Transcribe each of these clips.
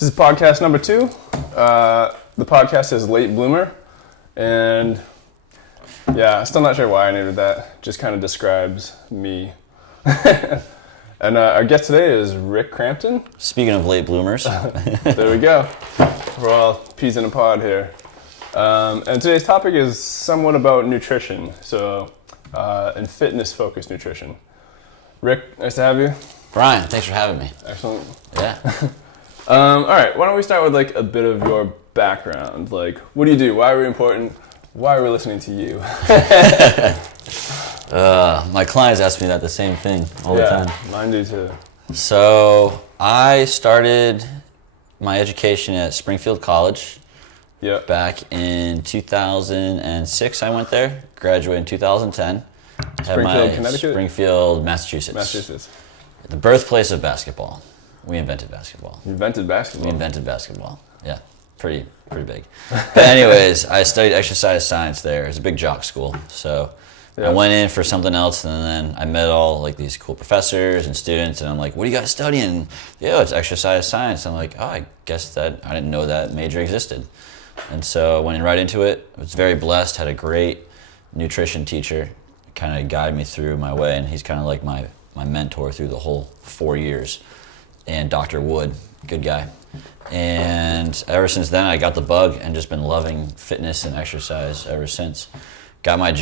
This is podcast number 2. The podcast is Late Bloomer, and yeah, still not sure why I named it that. Just kind of describes me. And our guest today is Rick Crampton. Speaking of late bloomers. There we go. We're all peas in a pod here. And today's topic is somewhat about nutrition, and fitness-focused nutrition. Rick, nice to have you. Brian, thanks for having me. Excellent. Yeah. All right, why don't we start with like a bit of your background? Like, what do you do? Why are we important? Why are we listening to you? My clients ask me that the same thing all the time. Mine do too. So I started my education at Springfield College. Yeah. Back in 2006, I went there. Graduated in 2010. Springfield, Connecticut? Springfield, Massachusetts. Massachusetts. The birthplace of basketball. We invented basketball. You invented basketball? We invented basketball. Yeah. Pretty big. But anyways, I studied exercise science there. It's a big jock school. So I went in for something else, and then I met all like these cool professors and students, and I'm like, what do you guys studying? Yeah, it's exercise science. I'm like, oh, I guess that I didn't know that major existed. And so I went right into it. I was very blessed, had a great nutrition teacher, kind of guided me through my way, and he's kind of like my mentor through the whole 4 years. And Dr. Wood, good guy. And ever since then, I got the bug and just been loving fitness and exercise ever since. Got my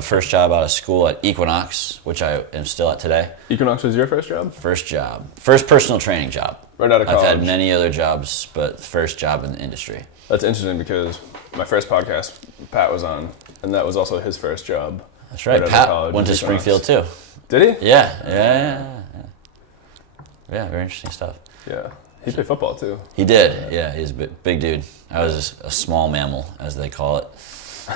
first job out of school at Equinox, which I am still at today. Equinox was your first job? First job. First personal training job. Right out of college? I've had many other jobs, but first job in the industry. That's interesting because my first podcast, Pat was on, and that was also his first job. That's right. Pat went to Springfield too. Did he? Yeah, very interesting stuff. Yeah. He played football too. He did. Yeah, he's a big dude. I was a small mammal, as they call it.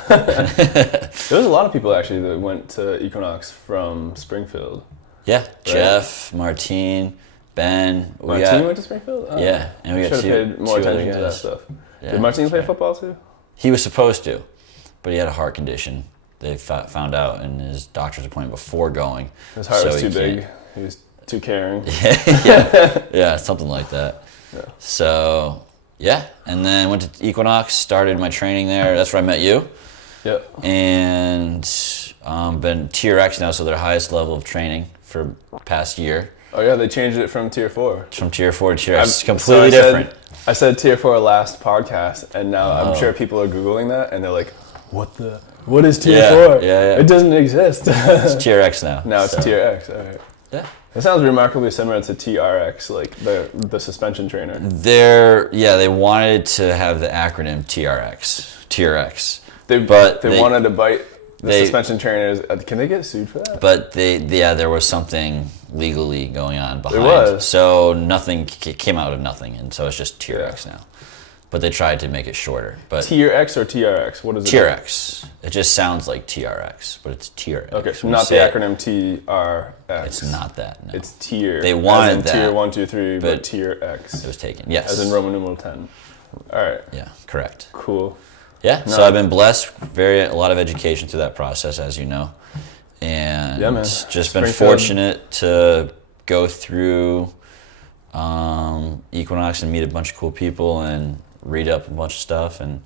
There was a lot of people actually that went to Equinox from Springfield. Yeah, right? Jeff, Martine, Ben. Martine went to Springfield? Oh. Yeah, and we got should have paid more attention to that stuff. Yeah, did Martine play football too? He was supposed to, but he had a heart condition. They found out in his doctor's appointment before going. His heart was too big. He was too caring. Yeah, something like that. Yeah. So, yeah, and then went to Equinox, started my training there. That's where I met you. Yeah. And been Tier X now, so their highest level of training for the past year. Oh yeah, they changed it from Tier 4. From Tier 4 to Tier X. Completely different. I said Tier 4 last podcast, and now I'm sure people are Googling that, and they're like, what is Tier 4? Yeah. It doesn't exist. It's Tier X now. Now it's Tier X, all right. Yeah. It sounds remarkably similar to TRX, like the suspension trainer. They wanted to have the acronym TRX. Tier X. They wanted to bite the suspension trainers. Can they get sued for that? But there was something legally going on behind. There was. So nothing came out of nothing, and so it's just Tier X now. But they tried to make it shorter. But Tier X or TRX? What is it? Tier X. It just sounds like TRX, but it's Tier X. Okay, so not the acronym TRX. It's not that, no. It's tier. They wanted as in Tier 1, 2, 3, but Tier X. It was taken, yes. As in Roman numeral 10. All right. Yeah, correct. Cool. Yeah, so I've been blessed, a lot of education through that process, as you know. And just been fortunate to go through Equinox and meet a bunch of cool people and read up a bunch of stuff, and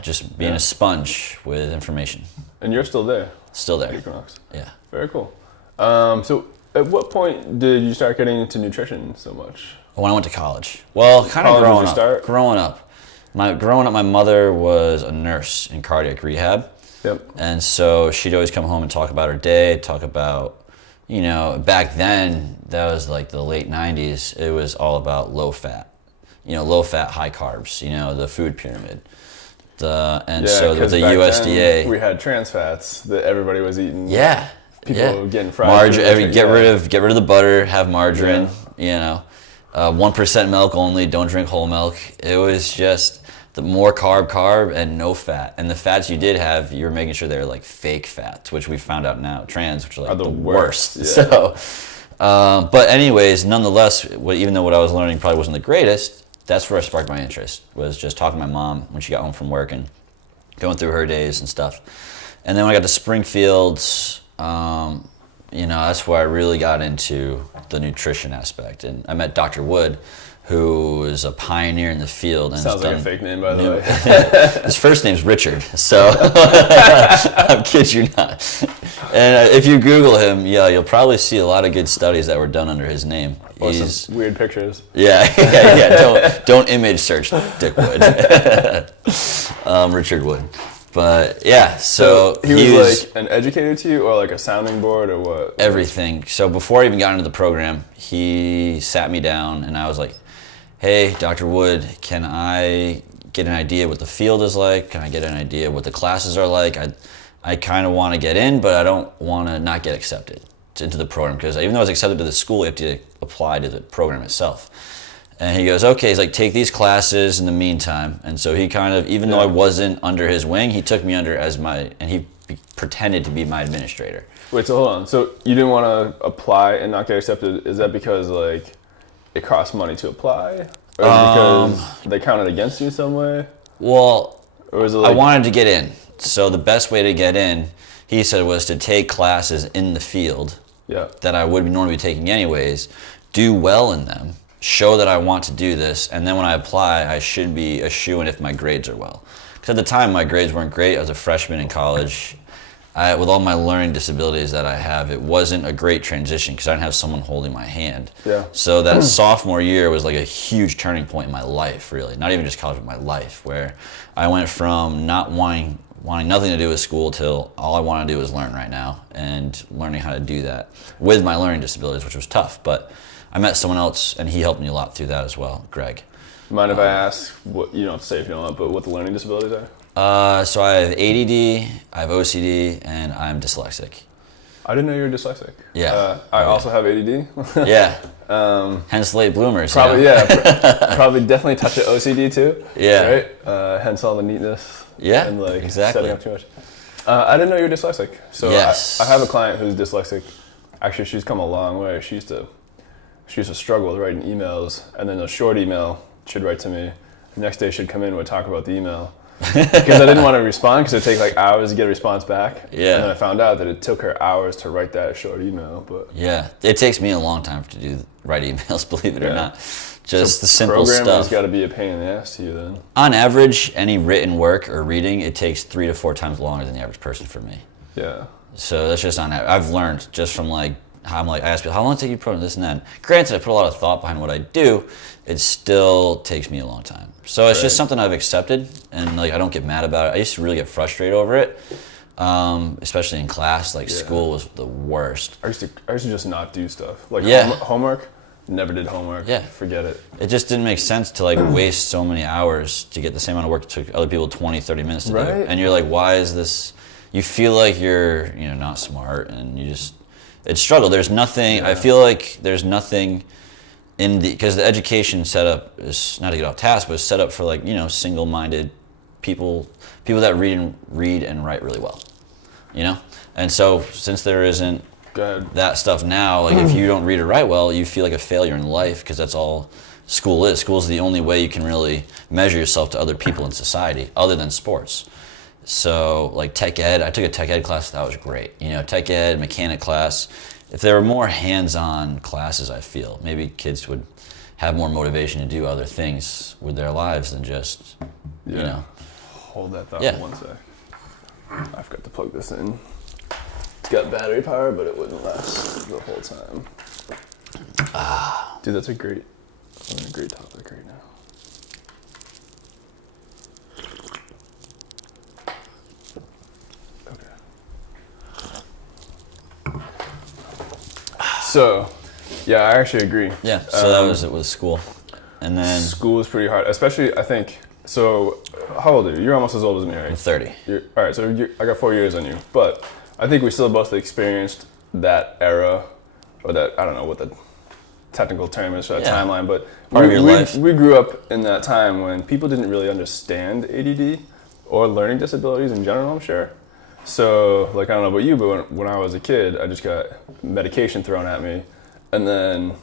just being a sponge with information. And you're still there? Still there. Equinox. Yeah. Very cool. So at what point did you start getting into nutrition so much? When I went to college. Well, kind of growing up. Growing up, my mother was a nurse in cardiac rehab. Yep. And so she'd always come home and talk about her day, talk about, back then, that was like the late 90s, it was all about low fat. Low fat, high carbs, the food pyramid. So the USDA. We had trans fats that everybody was eating. Yeah. People getting fried. Get rid of the butter, have margarine, 1% milk only, don't drink whole milk. It was just the more carb and no fat. And the fats you did have, you were making sure they were like fake fats, which we found out now, trans, which are like the worst. Yeah. So, but anyways, nonetheless, even though what I was learning probably wasn't the greatest, that's where I sparked my interest, was just talking to my mom when she got home from work and going through her days and stuff. And then when I got to Springfield, that's where I really got into the nutrition aspect. And I met Dr. Wood, who is a pioneer in the field. And sounds like a fake name, by the way. His first name's Richard, so I kid you not. And if you Google him, you'll probably see a lot of good studies that were done under his name. Or some weird pictures. Yeah. Don't image search Dick Wood. Richard Wood. But yeah, so he was like an educator to you, or like a sounding board, or what? Everything. So before I even got into the program, he sat me down and I was like, hey, Dr. Wood, can I get an idea what the field is like? Can I get an idea what the classes are like? I kind of want to get in, but I don't want to not get accepted into the program, because even though I was accepted to the school, you have to apply to the program itself. And he goes, okay, he's like, take these classes in the meantime. And so he kind of, even though I wasn't under his wing, he took me under and he pretended to be my administrator. Wait, so hold on. So you didn't want to apply and not get accepted. Is that because like it costs money to apply? Or is it because they counted against you some way? Well, or was it like, I wanted to get in. So the best way to get in, he said, was to take classes in the field that I would normally be taking anyways, do well in them, show that I want to do this, and then when I apply, I should be a shoo-in if my grades are well. Because at the time, my grades weren't great. I was a freshman in college. With all my learning disabilities that I have, it wasn't a great transition because I didn't have someone holding my hand. Yeah. So that sophomore year was like a huge turning point in my life, really. Not even just college, but my life, where I went from not wanting nothing to do with school till all I want to do is learn right now, and learning how to do that with my learning disabilities, which was tough. But I met someone else, and he helped me a lot through that as well, Greg. Mind if I ask, what, you don't have to say if you don't want, but what the learning disabilities are? So I have ADD, I have OCD, and I'm dyslexic. I didn't know you were dyslexic. Yeah. I also have ADD. Yeah. Hence late bloomers. Probably, probably definitely touch at OCD too. Yeah. Right? Hence all the neatness. Yeah, and like exactly. setting up too much. I didn't know you were dyslexic. So yes. I have a client who's dyslexic. Actually, she's come a long way. She used to struggle with writing emails, and then a short email she'd write to me. The next day she'd come in and would talk about the email. Because I didn't want to respond, because it'd take like hours to get a response back. Yeah. And then I found out that it took her hours to write that short email. But yeah, it takes me a long time to write emails, believe it or not. Just the simple programming's stuff. got to be a pain in the ass to you then. On average, any written work or reading, it takes 3 to 4 times longer than the average person for me. Yeah. So that's just on average. I've learned just from like how I ask people, how long does it take you to program this and that? Granted, I put a lot of thought behind what I do. It still takes me a long time. So it's just something I've accepted, and like I don't get mad about it. I used to really get frustrated over it, especially in class. Like school was the worst. I used to just not do stuff. Like homework. Never did homework. Yeah. Forget it. It just didn't make sense to like waste so many hours to get the same amount of work it took other people 20, 30 minutes to do. And you're like, why is this? You feel like you're, not smart, and it's struggle. There's nothing, I feel like there's nothing because the education setup is, not to get off task, but it's set up for like, single-minded people that read and write really well, And so since there isn't that stuff now, like if you don't read or write well, you feel like a failure in life, because that's all school is. School is the only way you can really measure yourself to other people in society, other than sports. So like tech ed, I took a tech ed class, that was great. Tech ed, mechanic class. If there were more hands-on classes, I feel, maybe kids would have more motivation to do other things with their lives than just, Hold that thought for 1 sec. I forgot to plug this in. It's got battery power, but it wouldn't last the whole time. Dude, that's a great topic right now. So, yeah, I actually agree. Yeah, so that was it with school. And then school was pretty hard, especially, I think, so how old are you? You're almost as old as me, right? I'm 30. All right, so I got 4 years on you. But I think we still both experienced that era, or that, I don't know what the technical term is for that timeline, but part of your life. We grew up in that time when people didn't really understand ADD or learning disabilities in general, I'm sure. So, like, I don't know about you, but when I was a kid, I just got medication thrown at me, and then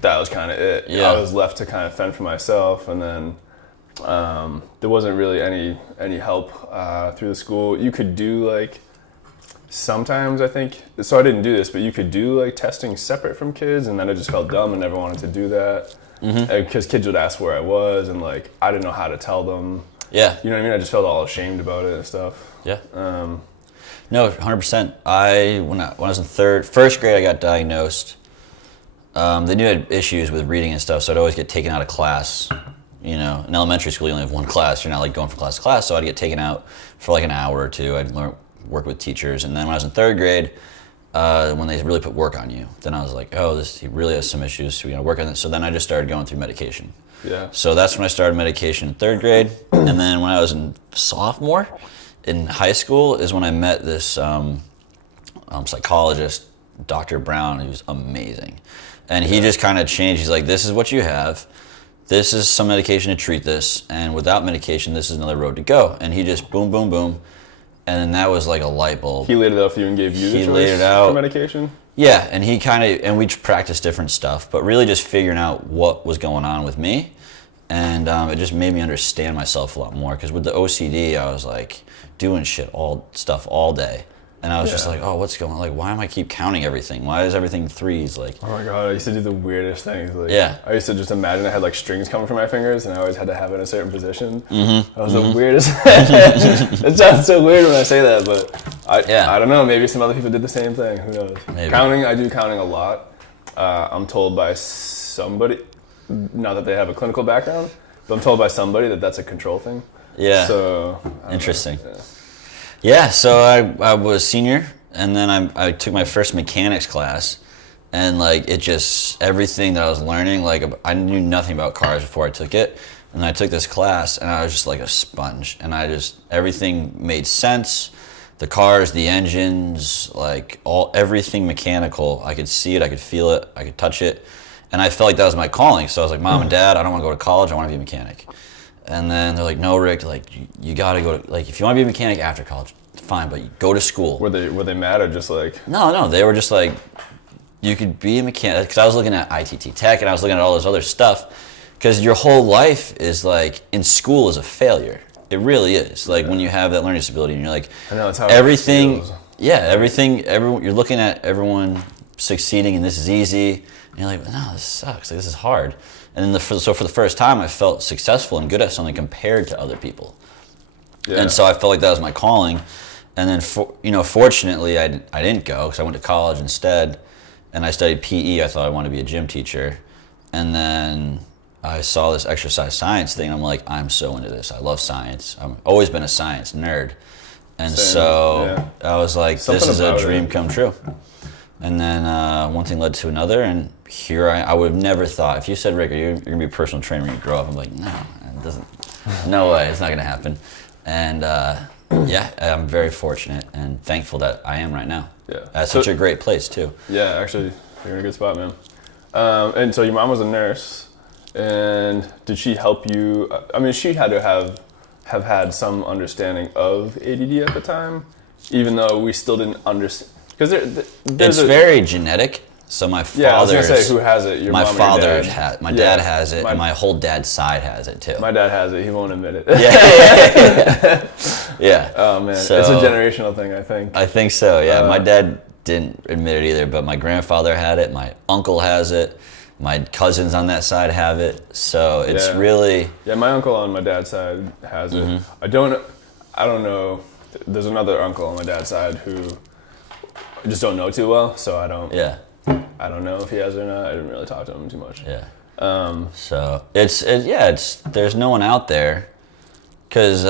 that was kind of it. Yeah. I was left to kind of fend for myself, and then there wasn't really any help through the school. You could do, like, sometimes I think, so I didn't do this, but you could do like testing separate from kids, and then I just felt dumb and never wanted to do that. Because kids would ask where I was, and like I didn't know how to tell them. Yeah. You know what I mean? I just felt all ashamed about it and stuff. Yeah. No, 100%. When I was in first grade, I got diagnosed. They knew I had issues with reading and stuff, so I'd always get taken out of class. You know, in elementary school, you only have one class. You're not like going from class to class, so I'd get taken out for like an hour or two. I'd work with teachers, and then when I was in third grade, when they really put work on you, then I was like, oh, he really has some issues, so we gotta work on this. So then I just started going through medication. Yeah. So that's when I started medication in third grade, and then when I was in sophomore in high school is when I met this psychologist, Dr. Brown, who's amazing. And he just kind of changed. He's like, this is what you have. This is some medication to treat this. And without medication, this is another road to go. And he just boom, boom, boom. And then that was like a light bulb. He laid it out for you and gave you the choice for medication? Yeah, and we practiced different stuff, but really just figuring out what was going on with me. And it just made me understand myself a lot more. Because with the OCD, I was like doing all day. And I was just like, oh, what's going on? Like, why am I keep counting everything? Why is everything threes? Like, oh my God, I used to do the weirdest things. Like, yeah. I used to just imagine I had like strings coming from my fingers, and I always had to have it in a certain position. That was the weirdest. It sounds so weird when I say that, but I don't know. Maybe some other people did the same thing. Who knows? Maybe. Counting, I do counting a lot. I'm told by somebody, not that they have a clinical background, but I'm told by somebody that that's a control thing. Yeah. So interesting. Yeah, so I was senior, and then I took my first mechanics class, and like it just, everything that I was learning, like I knew nothing about cars before I took it, and I took this class, and I was just like a sponge, and everything made sense. The cars, the engines, like everything mechanical, I could see it, I could feel it, I could touch it, and I felt like that was my calling. So I was like, Mom and Dad, I don't want to go to college, I want to be a mechanic. And then they're like, no, Rick, like you gotta go to, like if you want to be a mechanic after college, fine, but you go to school. Were they mad or just like? No, they were just like, you could be a mechanic, because I was looking at ITT Tech and I was looking at all this other stuff, because your whole life is like, in school is a failure. It really is. Like when you have that learning disability and you're like, I know, it's how everything, everyone, you're looking at everyone succeeding and this is easy, and you're like, no, this sucks, like this is hard. And then so for the first time, I felt successful and good at something compared to other people. Yeah. And so I felt like that was my calling. And then, fortunately, I didn't go, because I went to college instead, and I studied PE. I thought I wanted to be a gym teacher. And then I saw this exercise science thing, and I'm like, I'm so into this. I love science. I've always been a science nerd. And I was like, this is a dream come true. And then one thing led to another, and here I would have never thought, if you said, Rick, you're going to be a personal trainer when you grow up, I'm like, no, it doesn't, no way, it's not going to happen. And I'm very fortunate and thankful that I am right now. Yeah. At such a great place too. Yeah, actually, you're in a good spot, man. And so your mom was a nurse, and did she help you? I mean, she had to have had some understanding of ADD at the time, even though we still didn't understand. Because it's very genetic. So my father. Yeah, I was gonna say, who has it? Your my mom father or your dad? My dad has it, and my whole dad's side has it too. My dad has it. He won't admit it. Yeah. Oh man, so, it's a generational thing, I think. I think so. Yeah. My dad didn't admit it either, but my grandfather had it. My uncle has it. My cousins on that side have it. So it's really. Yeah, my uncle on my dad's side has it. I don't know. There's another uncle on my dad's side who I just don't know too well, so I don't. Yeah. I don't know if he has it or not. I didn't really talk to him too much. Yeah. So it's there's no one out there, because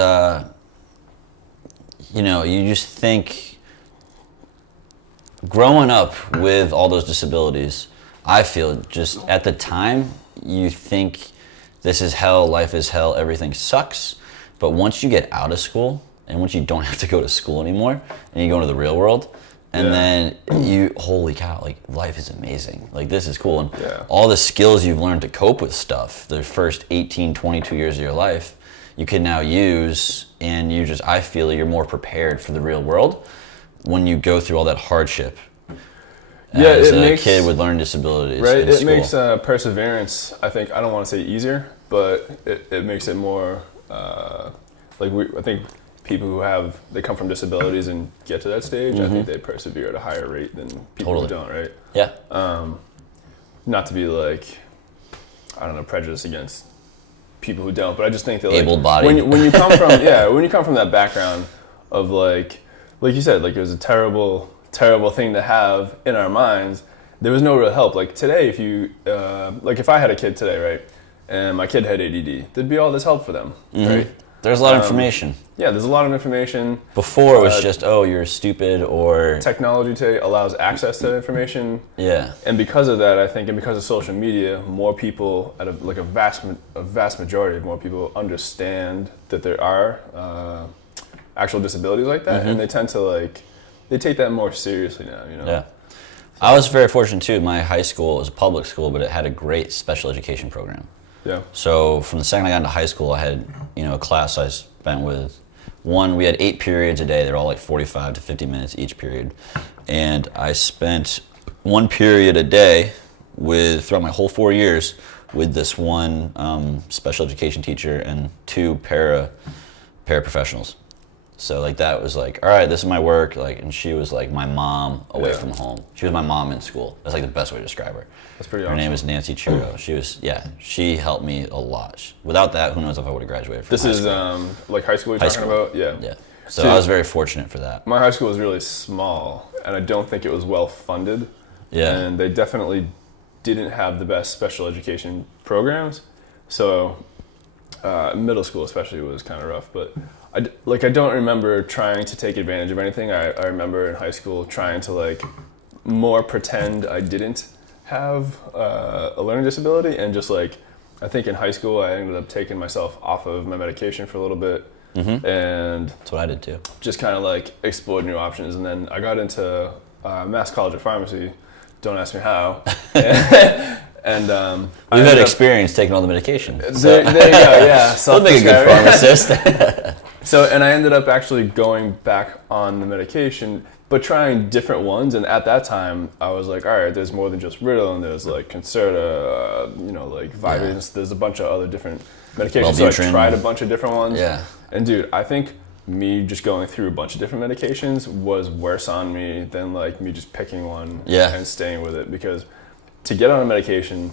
you just think, growing up with all those disabilities, I feel just at the time you think this is hell, life is hell, everything sucks. But once you get out of school and once you don't have to go to school anymore and you go into the real world, and then you, holy cow, like life is amazing. Like this is cool. And all the skills you've learned to cope with stuff, the first 18, 22 years of your life, you can now use, and I feel you're more prepared for the real world when you go through all that hardship. As a kid with learning disabilities. Right, in school. Makes perseverance, I think, I don't want to say easier, but it makes it more, I think people who they come from disabilities and get to that stage, I think they persevere at a higher rate than people who don't, right? Yeah. Not to be like, I don't know, prejudiced against people who don't, but I just think that like able-bodied. when you come from when you come from that background of like you said, like it was a terrible thing to have in our minds. There was no real help. Like today, if you like if I had a kid today, right, and my kid had ADD, there'd be all this help for them, right? There's a lot of information. Yeah, there's a lot of information. Before it was just, oh, you're stupid, or technology today allows access to information. Yeah. And because of that, I think, and because of social media, more people, a vast majority of more people understand that there are actual disabilities like that, and they tend to they take that more seriously now. You know. Yeah. I was very fortunate too. My high school was a public school, but it had a great special education program. Yeah. So from the second I got into high school, I had, a class I spent with we had 8 periods a day. They're all like 45 to 50 minutes each period. And I spent 1 period a day throughout my whole 4 years with this one special education teacher and 2 paraprofessionals. So like that was like, all right, this is my work. Like, and she was like my mom away from home. She was my mom in school. That's like the best way to describe her. That's pretty Her awesome. name is Nancy Chiro. She helped me a lot. Without that, who knows if I would have graduated from high school. This is like high school you're talking about? Yeah. Yeah. So I was very fortunate for that. My high school was really small, and I don't think it was well funded. Yeah. And they definitely didn't have the best special education programs. So middle school especially was kind of rough, but I don't remember trying to take advantage of anything. I remember in high school trying to more pretend I didn't have a learning disability, and just I think in high school I ended up taking myself off of my medication for a little bit, and that's what I did too. just kind of explored new options. And then I got into Mass College of Pharmacy. Don't ask me how. And we've had experience taking all the medication. There you go, yeah. That'll make a good pharmacist. So, and I ended up actually going back on the medication, but trying different ones. And at that time, I was like, all right, there's more than just Ritalin. There's Concerta, Vyvanse. There's a bunch of other different medications. So I tried a bunch of different ones. Yeah. And dude, I think me just going through a bunch of different medications was worse on me than me just picking one and staying with it. Because to get on a medication,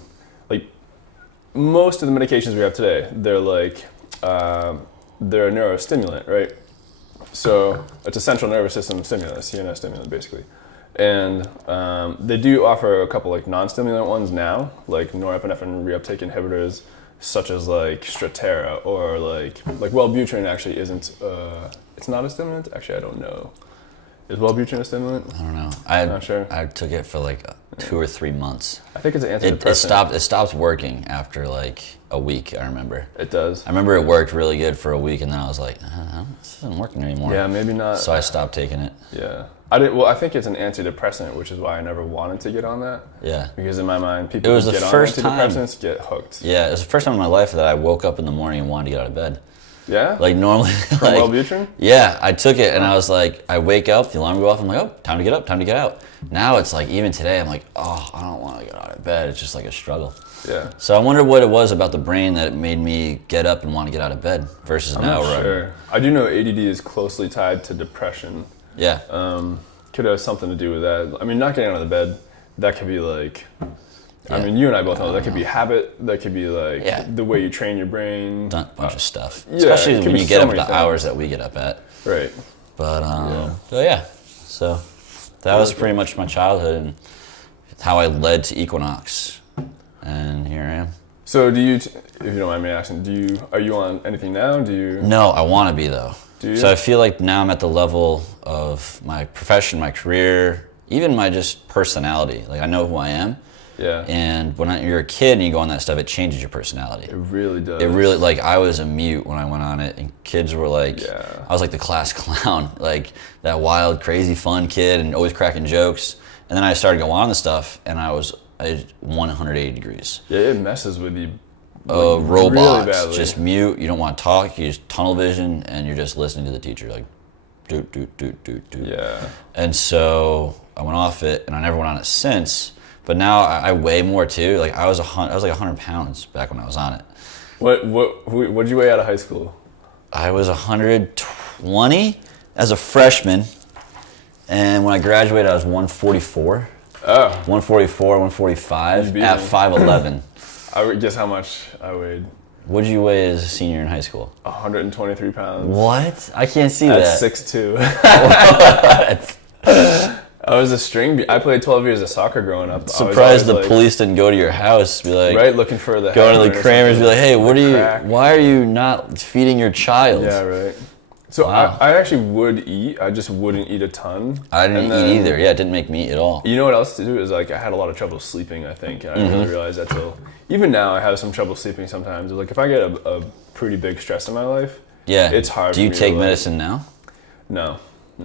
most of the medications we have today, they're a neurostimulant, right? So it's a central nervous system stimulant, CNS stimulant, basically. And they do offer a couple non-stimulant ones now, like norepinephrine reuptake inhibitors, such as Strattera, or Wellbutrin actually isn't. It's not a stimulant. Actually, I don't know. Is Wellbutrin a stimulant? I don't know. I'm not sure. I took it for 2 or 3 months. I think it's an antidepressant. It stopped working after a week, I remember. It does. I remember it worked really good for a week, and then I was like, this isn't working anymore. Yeah, maybe not. So I stopped taking it. Yeah. I think it's an antidepressant, which is why I never wanted to get on that. Yeah. Because in my mind, people who get on antidepressants get hooked. Yeah, it was the first time in my life that I woke up in the morning and wanted to get out of bed. Yeah? Normally. From Wellbutrin? Yeah, I took it and I was I wake up, the alarm go off, I'm like, oh, time to get up, time to get out. Now it's even today, I'm like, oh, I don't want to get out of bed. It's just a struggle. Yeah. So I wonder what it was about the brain that made me get up and want to get out of bed versus I'm now. Not sure. I do know ADD is closely tied to depression. Yeah. Could have something to do with that. I mean, not getting out of the bed, that could be I mean, you and I both know that could be habit. That could be the way you train your brain. Done a bunch of stuff. Yeah, especially when you get up at the things. hours that we get up at. Right. But so that was pretty much my childhood and how I led to Equinox, and here I am. So do you, if you don't mind me asking, are you on anything now? Do you? No, I want to be though. Do you? So I feel like now I'm at the level of my profession, my career, even my just personality. I know who I am. Yeah. And when you're a kid and you go on that stuff, it changes your personality. It really does. It really, I was a mute when I went on it, and kids were yeah. I was the class clown, that wild, crazy, fun kid, and always cracking jokes. And then I started going on the stuff, and I 180 degrees. Yeah, it messes with you. Robots, really badly. just mute. You don't want to talk. You just tunnel vision, and you're just listening to the teacher, doot, doot, doot, doot, doot. Yeah. And so I went off it, and I never went on it since. But now I weigh more too. I was 100 pounds back when I was on it. What did you weigh out of high school? I was 120 as a freshman, and when I graduated, I was 144. Oh. 144, 145 at 5'11". I would guess how much I weighed. What did you weigh as a senior in high school? 123 pounds. What? I can't see That's that. 6'2". What? I was a string. I played 12 years of soccer growing up. Surprised the police didn't go to your house. Be like, right, looking for the. Go to the Kramers. Be like, hey, crack. Why are you not feeding your child? Yeah, right. So wow. I actually would eat. I just wouldn't eat a ton. I didn't eat either. Yeah, it didn't make me eat at all. You know what else to do is like I had a lot of trouble sleeping. I think, and I didn't really realize that till even now. I have some trouble sleeping sometimes. Like if I get a pretty big stress in my life, it's hard. Do you take medicine now? No,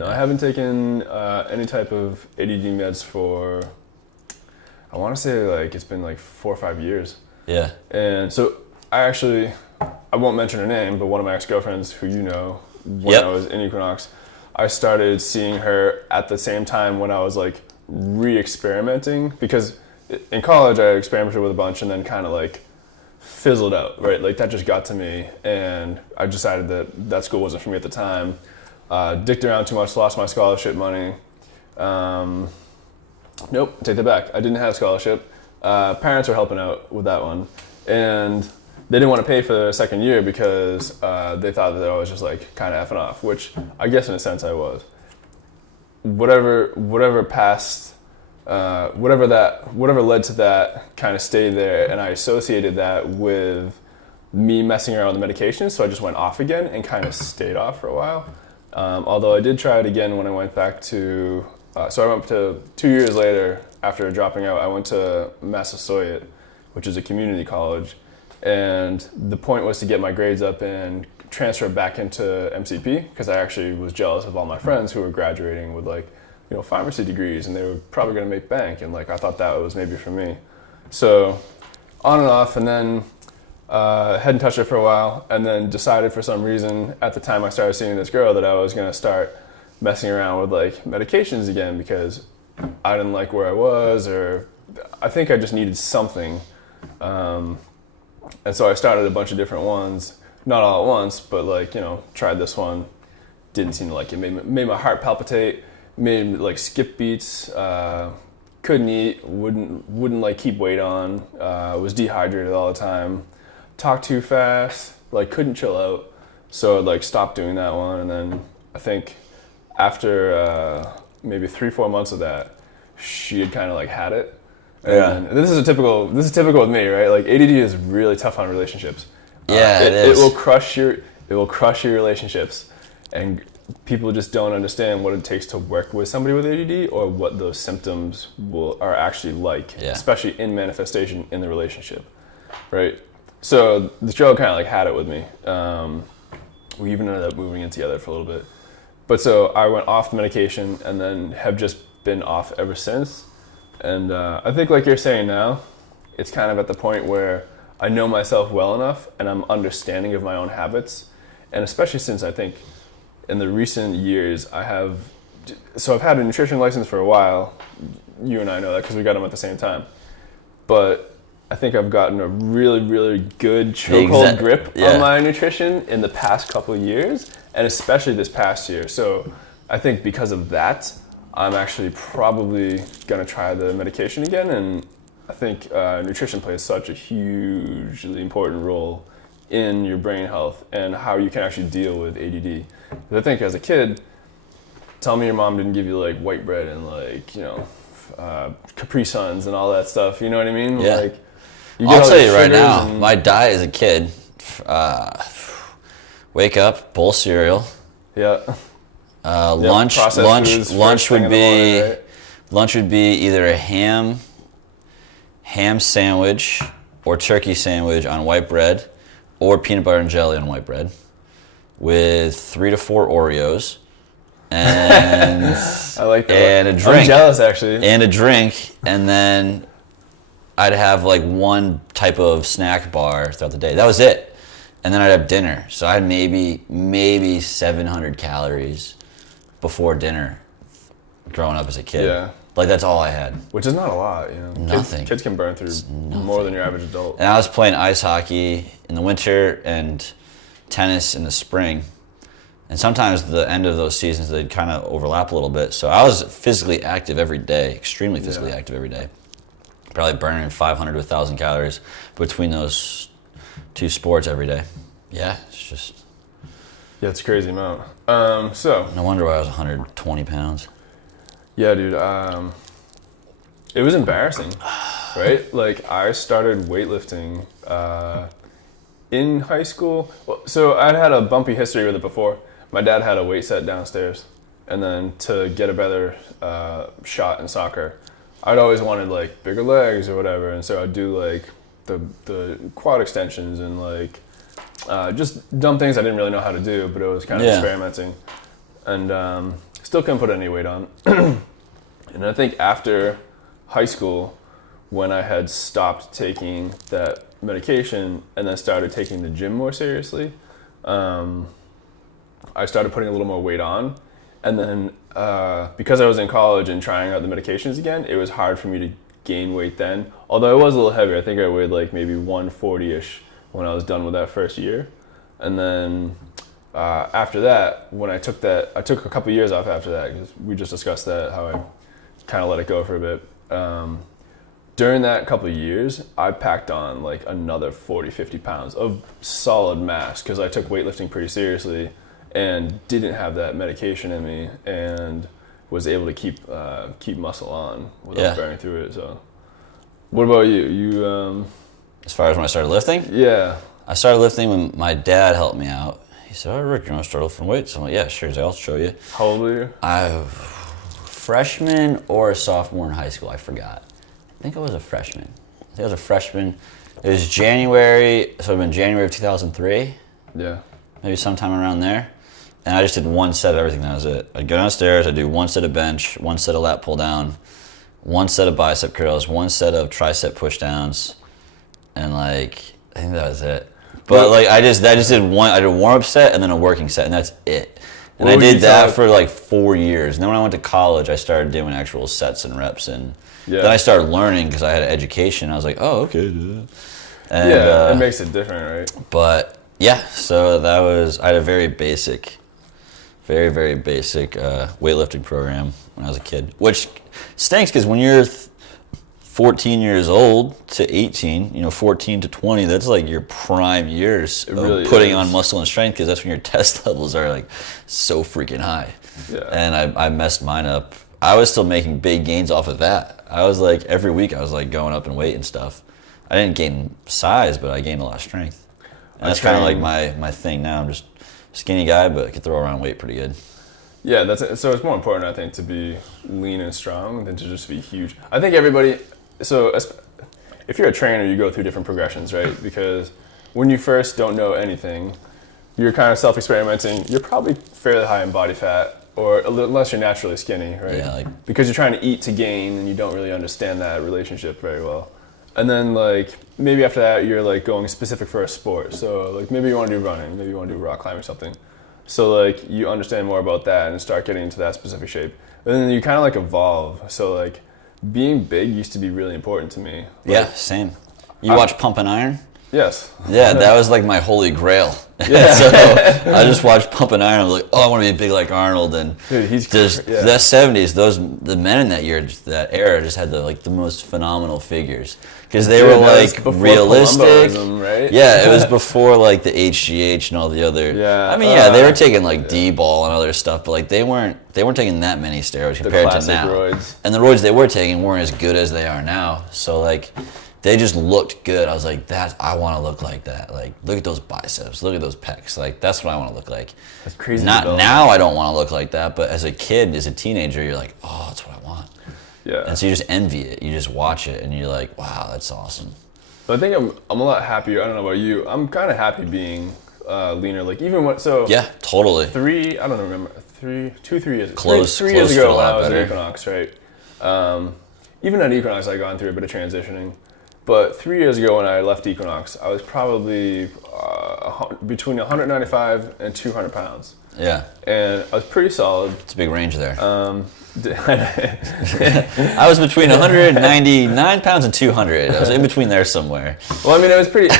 I haven't taken any type of ADD meds for. I want to say like it's been like 4 or 5 years. Yeah. And so I won't mention her name, but one of my ex-girlfriends who you know. When I was in Equinox, I started seeing her at the same time when I was like re-experimenting, because in college I experimented with a bunch and then kind of like fizzled out, right? Like that just got to me and I decided that school wasn't for me at the time. Dicked around too much, lost my scholarship money. Nope, take that back. I didn't have a scholarship. Parents were helping out with that one. And they didn't want to pay for the second year because they thought that I was just like kind of effing off, which I guess in a sense I was. Whatever passed, whatever led to that kind of stayed there, and I associated that with me messing around with the medication, so I just went off again and kind of stayed off for a while. Although I did try it again when I went back to, so I went to 2 years later after dropping out, I went to Massasoit, which is a community college. And the point was to get my grades up and transfer back into MCP, because I actually was jealous of all my friends who were graduating with like, pharmacy degrees, and they were probably going to make bank, and like I thought that was maybe for me. So on and off, and then hadn't touched it for a while, and then decided for some reason at the time I started seeing this girl that I was going to start messing around with like medications again, because I didn't like where I was, or I think I just needed something. And so I started a bunch of different ones, not all at once, but like, tried this one, didn't seem to like it, made my heart palpitate, made me like skip beats, couldn't eat, wouldn't like keep weight on, was dehydrated all the time, talked too fast, like couldn't chill out. So I like stopped doing that one, and then I think after maybe 3-4 months of that, she had kind of like had it. And this is typical with me, right? Like ADD is really tough on relationships. Yeah, it is. It will crush your relationships, and people just don't understand what it takes to work with somebody with ADD, or what those symptoms are actually like, especially in manifestation in the relationship, right? So this girl kind of like had it with me. We even ended up moving in together for a little bit, but so I went off the medication and then have just been off ever since. And I think like you're saying now, it's kind of at the point where I know myself well enough and I'm understanding of my own habits. And especially since I think in the recent years I've had a nutrition license for a while. You and I know that because we got them at the same time. But I think I've gotten a really, really good chokehold grip on my nutrition in the past couple of years, and especially this past year. So I think because of that, I'm actually probably going to try the medication again, and I think nutrition plays such a hugely important role in your brain health and how you can actually deal with ADD. Because I think as a kid, tell me your mom didn't give you like white bread and like, Capri Suns and all that stuff, you know what I mean? Yeah. Like, I'll tell you right now, my diet as a kid, wake up, bowl cereal. Yeah. Lunch would be either a ham sandwich or turkey sandwich on white bread, or peanut butter and jelly on white bread, with 3 to 4 Oreos, and I like that. And a drink. I'm jealous actually. And a drink, and then I'd have like one type of snack bar throughout the day. That was it. And then I'd have dinner. So I had maybe 700 calories before dinner growing up as a kid. Yeah. Like that's all I had. Which is not a lot, Nothing. Kids can burn through more than your average adult. And I was playing ice hockey in the winter and tennis in the spring. And sometimes the end of those seasons, they'd kind of overlap a little bit. So I was physically active every day, extremely physically active every day. Probably burning 500 to 1,000 calories between those two sports every day. Yeah, it's just... Yeah, it's a crazy amount. So... No wonder why I was 120 pounds. Yeah, dude. It was embarrassing, right? Like, I started weightlifting in high school. Well, so I'd had a bumpy history with it before. My dad had a weight set downstairs. And then to get a better shot in soccer, I'd always wanted, like, bigger legs or whatever. And so I'd do, like, the quad extensions and, like, just dumb things I didn't really know how to do, but it was kind of experimenting. And still couldn't put any weight on. And I think after high school, when I had stopped taking that medication and then started taking the gym more seriously, I started putting a little more weight on. And then because I was in college and trying out the medications again, it was hard for me to gain weight then. Although I was a little heavier. I think I weighed like maybe 140-ish when I was done with that first year. And then after that, when I took a couple years off after that, because we just discussed that, how I kind of let it go for a bit. During that couple of years, I packed on like another 40, 50 pounds of solid mass because I took weightlifting pretty seriously and didn't have that medication in me and was able to keep muscle on without burning through it. So what about you? You as far as when I started lifting? Yeah. I started lifting when my dad helped me out. He said, "Oh, Rick, you want to start lifting weights?" I'm like, "Yeah, sure, I'll show you." How old were you? I freshman or a sophomore in high school, I forgot. I think I was a freshman. It was January, so it would have been January of 2003. Yeah. Maybe sometime around there. And I just did one set of everything, that was it. I'd go downstairs, I'd do one set of bench, one set of lat pull down, one set of bicep curls, one set of tricep push downs, and like, I think that was it. But like, I did a warm-up set and then a working set, and that's it. And I did that for like 4 years. And then when I went to college, I started doing actual sets and reps, and then I started learning because I had an education. I was like, oh, okay. And, it makes it different, right? But yeah, so I had a very, very basic weightlifting program when I was a kid, which stinks because when you're 14 years old to 18, 14 to 20, that's like your prime years of putting on muscle and strength because that's when your test levels are like so freaking high. Yeah. And I messed mine up. I was still making big gains off of that. I was like, every week I was like going up in weight and stuff. I didn't gain size, but I gained a lot of strength. And that's kind of like my thing now. I'm just a skinny guy, but I can throw around weight pretty good. Yeah, so it's more important, I think, to be lean and strong than to just be huge. I think everybody, so if you're a trainer, you go through different progressions, right? Because when you first don't know anything, you're kind of self-experimenting. You're probably fairly high in body fat, or unless you're naturally skinny, right? Yeah, because you're trying to eat to gain, and you don't really understand that relationship very well. And then like maybe after that, you're like going specific for a sport. So like maybe you want to do running, maybe you want to do rock climbing or something. So like you understand more about that and start getting into that specific shape. And then you kind of like evolve. So like being big used to be really important to me. Yeah, same. You watch Pump and Iron? Yes. Yeah, that was like my holy grail. Yeah. So I just watched Pump and Iron. I was like, oh, I want to be big like Arnold. And dude, the 70s, the men in that era just had the most phenomenal figures because they were like realistic. Right? Yeah, it was before like the HGH and all the other. Yeah. I mean, they were taking like D-ball and other stuff, but like they weren't taking that many steroids compared to now. Roids. And the roids they were taking weren't as good as they are now. So like. They just looked good. I was like, I want to look like that. Like, look at those biceps. Look at those pecs. Like, that's what I want to look like. That's crazy. Now I don't want to look like that. But as a kid, as a teenager, you're like, oh, that's what I want. Yeah. And so you just envy it. You just watch it, and you're like, wow, that's awesome. But I think I'm a lot happier. I don't know about you. I'm kind of happy being leaner. Like, even Yeah, totally. 3 years ago. Close. Three years ago when I was better. at Equinox, right? Even at Equinox, I'd gone through a bit of transitioning. But 3 years ago when I left Equinox, I was probably between 195 and 200 pounds. Yeah. And I was pretty solid. It's a big range there. I was between 199 pounds and 200. I was in between there somewhere. Well, I mean, it was pretty...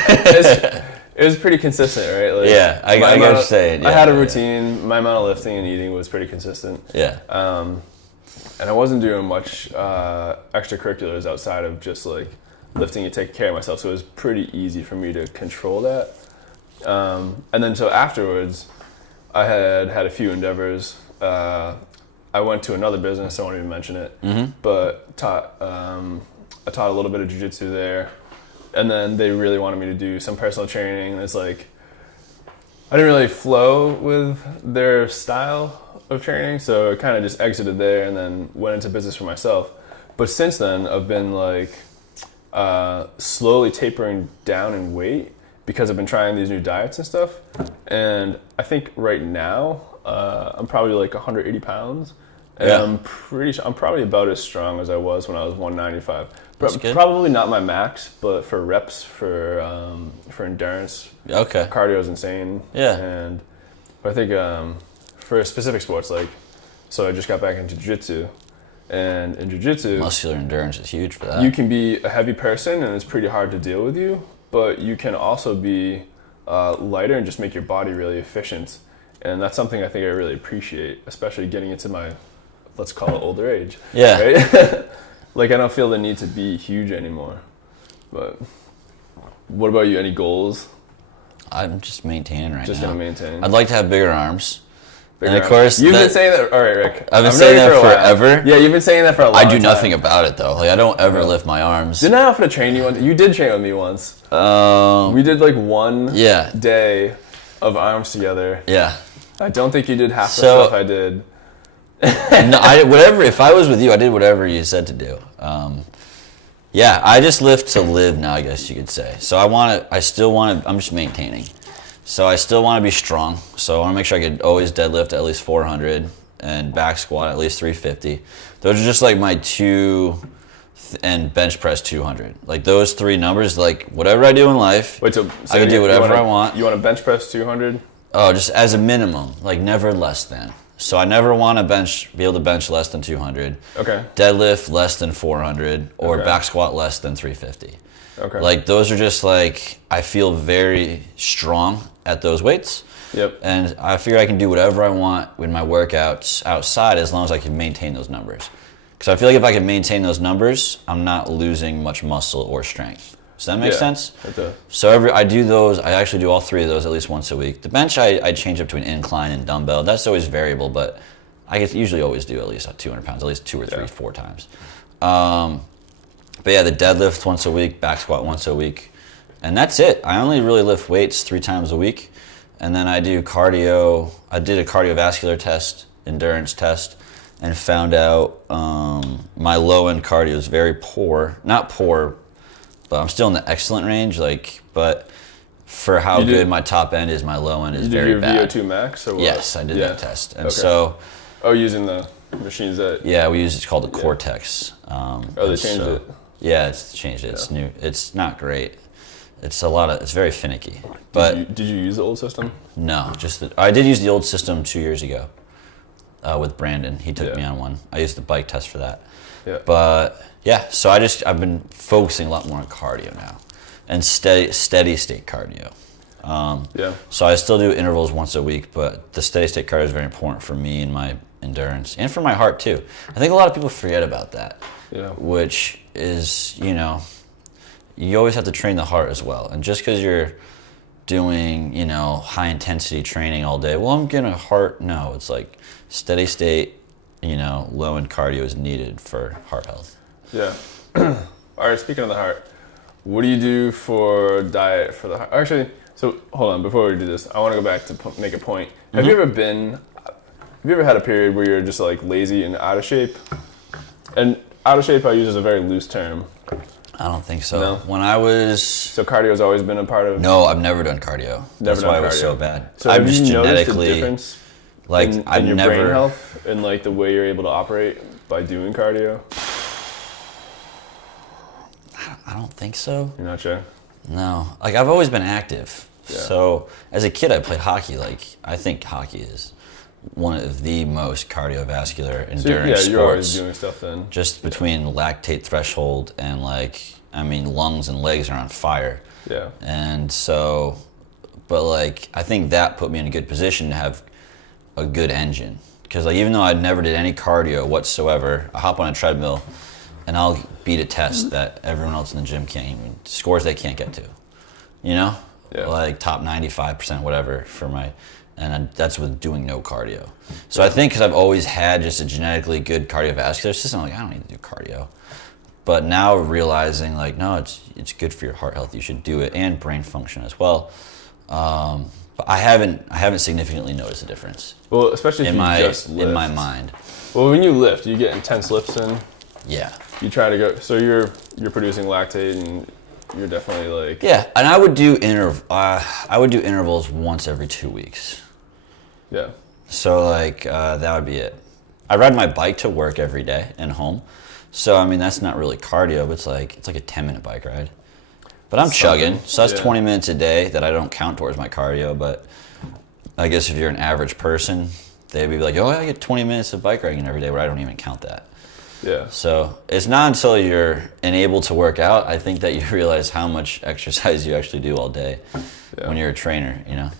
it was pretty consistent, right? Like, yeah, I got what you're saying. I had a routine. My amount of lifting and eating was pretty consistent. Yeah. And I wasn't doing much extracurriculars outside of just like lifting and taking care of myself. So it was pretty easy for me to control that. And then so afterwards, I had a few endeavors. I went to another business. I won't even mention it, but I taught a little bit of jiu-jitsu there. And then they really wanted me to do some personal training. And it's like, I didn't really flow with their style of training. So I kind of just exited there and then went into business for myself. But since then, I've been like slowly tapering down in weight because I've been trying these new diets and stuff. And I think right now, I'm probably like 180 pounds. And Yeah. I'm probably about as strong as I was when I was 195. That's good. Probably not my max, but for reps, for endurance, Okay. cardio is insane. Yeah. But I think for specific sports, like, so I just got back into jiu-jitsu, and in jiu-jitsu, Muscular endurance is huge for that. you can be a heavy person and it's pretty hard to deal with you, but you can also be lighter and just make your body really efficient. And that's something I think I really appreciate, especially getting into my, let's call it, older age. Yeah. Right? Like, I don't feel the need to be huge anymore. But what about you? Any goals? I'm just maintaining right Just now. gonna maintain. I'd like to have bigger arms. Bigger And of arms. course, You've been saying that. All right, Rick. I've been known saying you that for a while. forever. Yeah, you've been saying that for a long I time. do nothing about it though. Like I don't ever lift my arms. Didn't I offer to train you once? You did train with me once. We did like one Yeah. day of arms together. Yeah. I don't think you did half the So- stuff I did. No, whatever. If I was with you, I did whatever you said to do. Yeah, I just lift to live now, I guess you could say. So I'm just maintaining. So I still want to be strong. So I want to make sure I could always deadlift at least 400 and back squat at least 350. Those are just like my and bench press 200. Like those three numbers, like whatever I do in life, Wait, so I can do whatever I want. You want to bench press 200? Oh, just as a minimum, like never less than. So I never want to be able to bench less than 200. Okay. Deadlift less than 400 or Okay. back squat less than 350. Okay. Like those are just like, I feel very strong at those weights. Yep. And I figure I can do whatever I want with my workouts outside as long as I can maintain those numbers. Because I feel like if I can maintain those numbers, I'm not losing much muscle or strength. Does that make sense? It does. So I do those. I actually do all three of those at least once a week. The bench I change up to an incline and dumbbell. That's always variable, but I usually always do at least 200 pounds, at least 2 or 3, 4 times. But yeah, the deadlift once a week, back squat once a week, and that's it. I only really lift weights 3 times a week, and then I do cardio. I did a cardiovascular test, endurance test, and found out my low end cardio is very poor. Not poor, but I'm still in the excellent range. But for how good my top end is, my low end is very bad. You did your VO2 max or what? Yes, I did that test, and Okay. so. Oh, using the machines that. Yeah, it's called the Cortex. They changed it. Yeah, it's changed it. It's new. It's not great. It's it's very finicky. But Did you use the old system? no, I did use the old system 2 years ago with Brandon. He took me on one. I used the bike test for that. Yeah. But yeah, so I've been focusing a lot more on cardio now, and steady state cardio. Yeah. So I still do intervals once a week, but the steady state cardio is very important for me and my endurance and for my heart too. I think a lot of people forget about that. Yeah. Which is, you always have to train the heart as well. And just because you're doing, high intensity training all day, well, I'm gonna heart. No, it's like steady state, low end cardio is needed for heart health. Yeah. All right, speaking of the heart, what do you do for diet for the heart? Actually, so hold on, before we do this, I want to go back to make a point. Have you ever had a period where you're just like lazy and out of shape? And out of shape I use as a very loose term. I don't think so. No? When I was... So cardio's always been a part of... No, I've never done cardio. That's why it was so bad. So I'm have just you noticed a genetically... difference Like, in your brain health and like the way you're able to operate by doing cardio? I don't think so. You're not sure? No. Like, I've always been active. Yeah. So, as a kid, I played hockey. Like, I think hockey is one of the most cardiovascular endurance sports. You're always sports. doing stuff then. Just between lactate threshold and lungs and legs are on fire. Yeah. And so but like I think that put me in a good position to have a good engine. Because like even though I never did any cardio whatsoever, I hop on a treadmill and I'll beat a test that everyone else in the gym can't even, scores they can't get to. You know? Yeah. Like top 95%, whatever, that's with doing no cardio. So I think because I've always had just a genetically good cardiovascular system, like I don't need to do cardio. But now realizing like, no, it's good for your heart health. You should do it, and brain function as well. But I haven't significantly noticed a difference. Well, especially if you just lift. In my mind. Well, when you lift, you get intense lifts in. Yeah. You try to go. So you're producing lactate, and you're definitely like. Yeah, and I would do intervals once every 2 weeks. Yeah. So like that would be it. I ride my bike to work every day and home. So I mean that's not really cardio, but it's like a 10-minute bike ride. But I'm chugging, so that's 20 minutes a day that I don't count towards my cardio. But I guess if you're an average person, they'd be like, oh, I get 20 minutes of bike riding every day, but I don't even count that. Yeah. So it's not until you're enabled to work out, I think, that you realize how much exercise you actually do all day when you're a trainer, you know?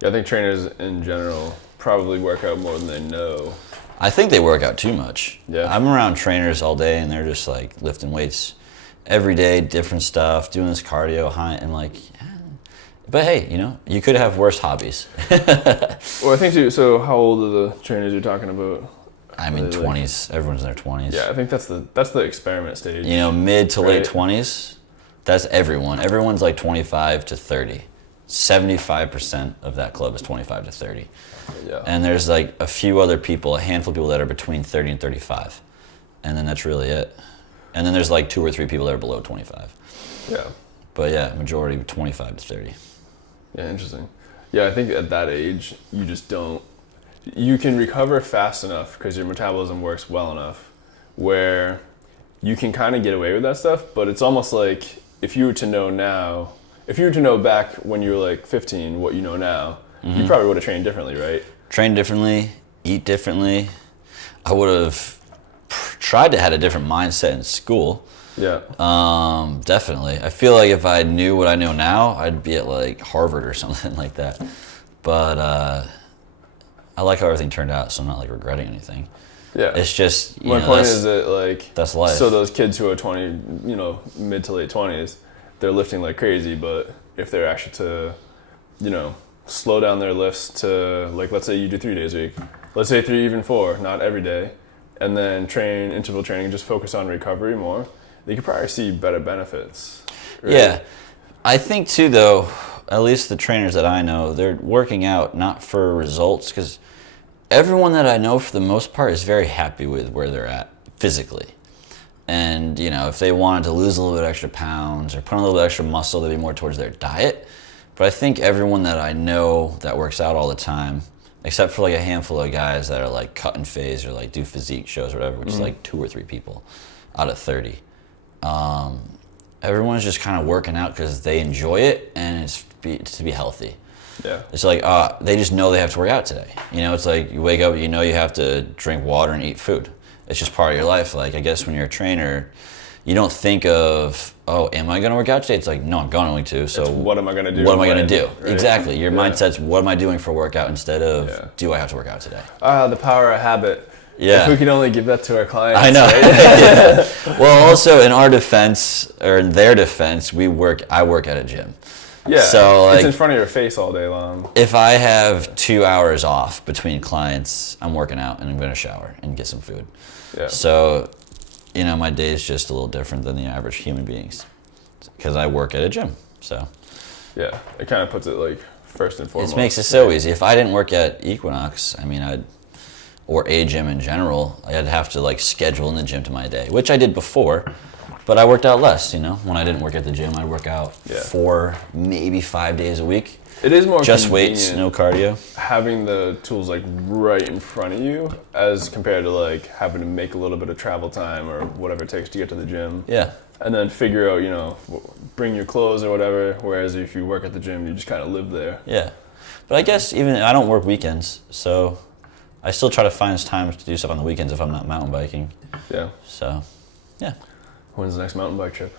Yeah, I think trainers in general probably work out more than they know. I think they work out too much. Yeah. I'm around trainers all day and they're just like lifting weights every day, different stuff, doing this cardio, and like, yeah. But hey, you know, you could have worse hobbies. Well, I think too, so how old are the trainers you're talking about? I mean, 20s. Everyone's in their 20s. Yeah, I think that's the experiment stage. You know, mid to late 20s, that's everyone. Everyone's like 25 to 30. 75% of that club is 25 to 30. Yeah. And there's like a few other people, a handful of people that are between 30 and 35. And then that's really it. And then there's like 2 or 3 people that are below 25. Yeah. But yeah, majority 25 to 30. Yeah, interesting. Yeah, I think at that age, you can recover fast enough because your metabolism works well enough where you can kind of get away with that stuff, but it's almost like if you were to know back when you were like 15 what you know now, you probably would have trained differently, right? Train differently, eat differently. I would have tried to have a different mindset in school. Yeah. Definitely. I feel like if I knew what I know now, I'd be at like Harvard or something like that. But I like how everything turned out, so I'm not like regretting anything. Yeah. It's just my point is that like that's life. So those kids who are 20, mid to late 20s, they're lifting like crazy, but if they're actually to, slow down their lifts to like, let's say you do 3 days a week, let's say 3, even 4, not every day, and then train interval training and just focus on recovery more, they could probably see better benefits. Right? Yeah. I think too though, at least the trainers that I know, they're working out not for results, because everyone that I know for the most part is very happy with where they're at physically. And, if they wanted to lose a little bit extra pounds or put on a little bit extra muscle, they'd be more towards their diet. But I think everyone that I know that works out all the time, except for like a handful of guys that are like cut and phase or like do physique shows or whatever, which is like 2 or 3 people out of 30. Everyone's just kind of working out because they enjoy it and it's to be healthy. Yeah. It's like they just know they have to work out today. It's like you wake up, you have to drink water and eat food. It's just part of your life. Like I guess when you're a trainer, you don't think of, am I going to work out today? It's like, no, I'm going to. So it's what am I going to do? What am I going to do? Right? Exactly. Your Yeah. mindset's what am I doing for workout instead of do I have to work out today? The power of habit. Yeah. If we could only give that to our clients. I know. Right? Yeah. Well, also in our defense or in their defense, I work at a gym. Yeah. So like, it's in front of your face all day long. If I have 2 hours off between clients, I'm working out and I'm going to shower and get some food. Yeah. So, my day is just a little different than the average human beings because I work at a gym. So. Yeah, it kind of puts it like first and foremost. It makes it so easy. If I didn't work at Equinox, or a gym in general, I'd have to like schedule in the gym to my day, which I did before, but I worked out less, When I didn't work at the gym, I'd work out 4, maybe 5 days a week. It is more just weights, no cardio. Having the tools like right in front of you as compared to like having to make a little bit of travel time or whatever it takes to get to the gym. Yeah. And then figure out, bring your clothes or whatever, whereas if you work at the gym, you just kind of live there. Yeah. But I guess even I don't work weekends, so I still try to find time to do stuff on the weekends if I'm not mountain biking. Yeah. So, yeah. When's the next mountain bike trip?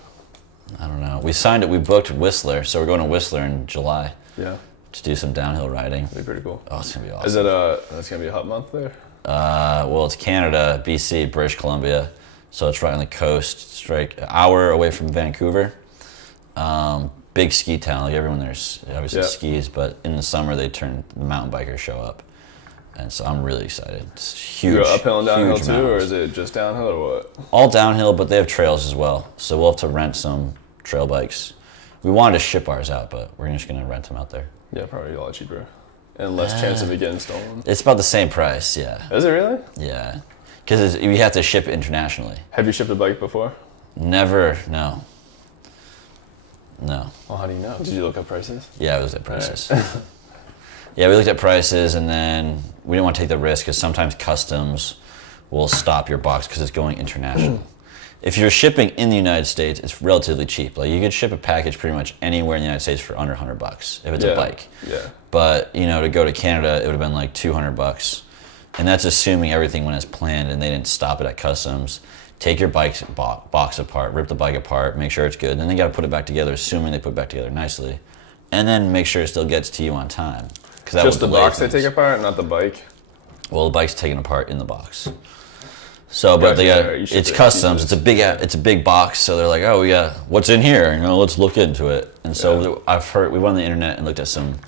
I don't know. We booked Whistler, so we're going to Whistler in July. Yeah. to do some downhill riding. That'd be pretty cool. Oh, it's gonna be awesome. Is it that's gonna be a hot month there? Well, it's Canada, BC, British Columbia, so it's right on the coast. It's right an hour away from Vancouver. Big ski town. Like everyone there's obviously skis, but in the summer the mountain bikers show up, and so I'm really excited. It's huge. You go uphill and downhill too, mountains. or is it just downhill or what? All downhill, but they have trails as well. So we'll have to rent some trail bikes. We wanted to ship ours out, but we're just gonna rent them out there. Yeah, probably a lot cheaper, and less chance of it getting stolen. It's about the same price. Yeah. Is it really? Yeah, because we have to ship it internationally. Have you shipped a bike before? Never. No. No. Well, how do you know? Did you look up prices? Yeah, we looked at prices. Yeah, we looked at prices, and then we didn't want to take the risk because sometimes customs will stop your box because it's going international. If you're shipping in the United States, it's relatively cheap. Like you could ship a package pretty much anywhere in the United States for under $100 if it's a bike. Yeah. But to go to Canada, it would have been like $200, and that's assuming everything went as planned, and they didn't stop it at customs. Take your box apart, rip the bike apart, make sure it's good. Then they got to put it back together, assuming they put it back together nicely, and then make sure it still gets to you on time. That just the box they take apart, not the bike. Well, the bike's taken apart in the box. So, but it's customs. It's a big box. So they're like, oh, we got what's in here? Let's look into it. And so we went on the internet and looked at some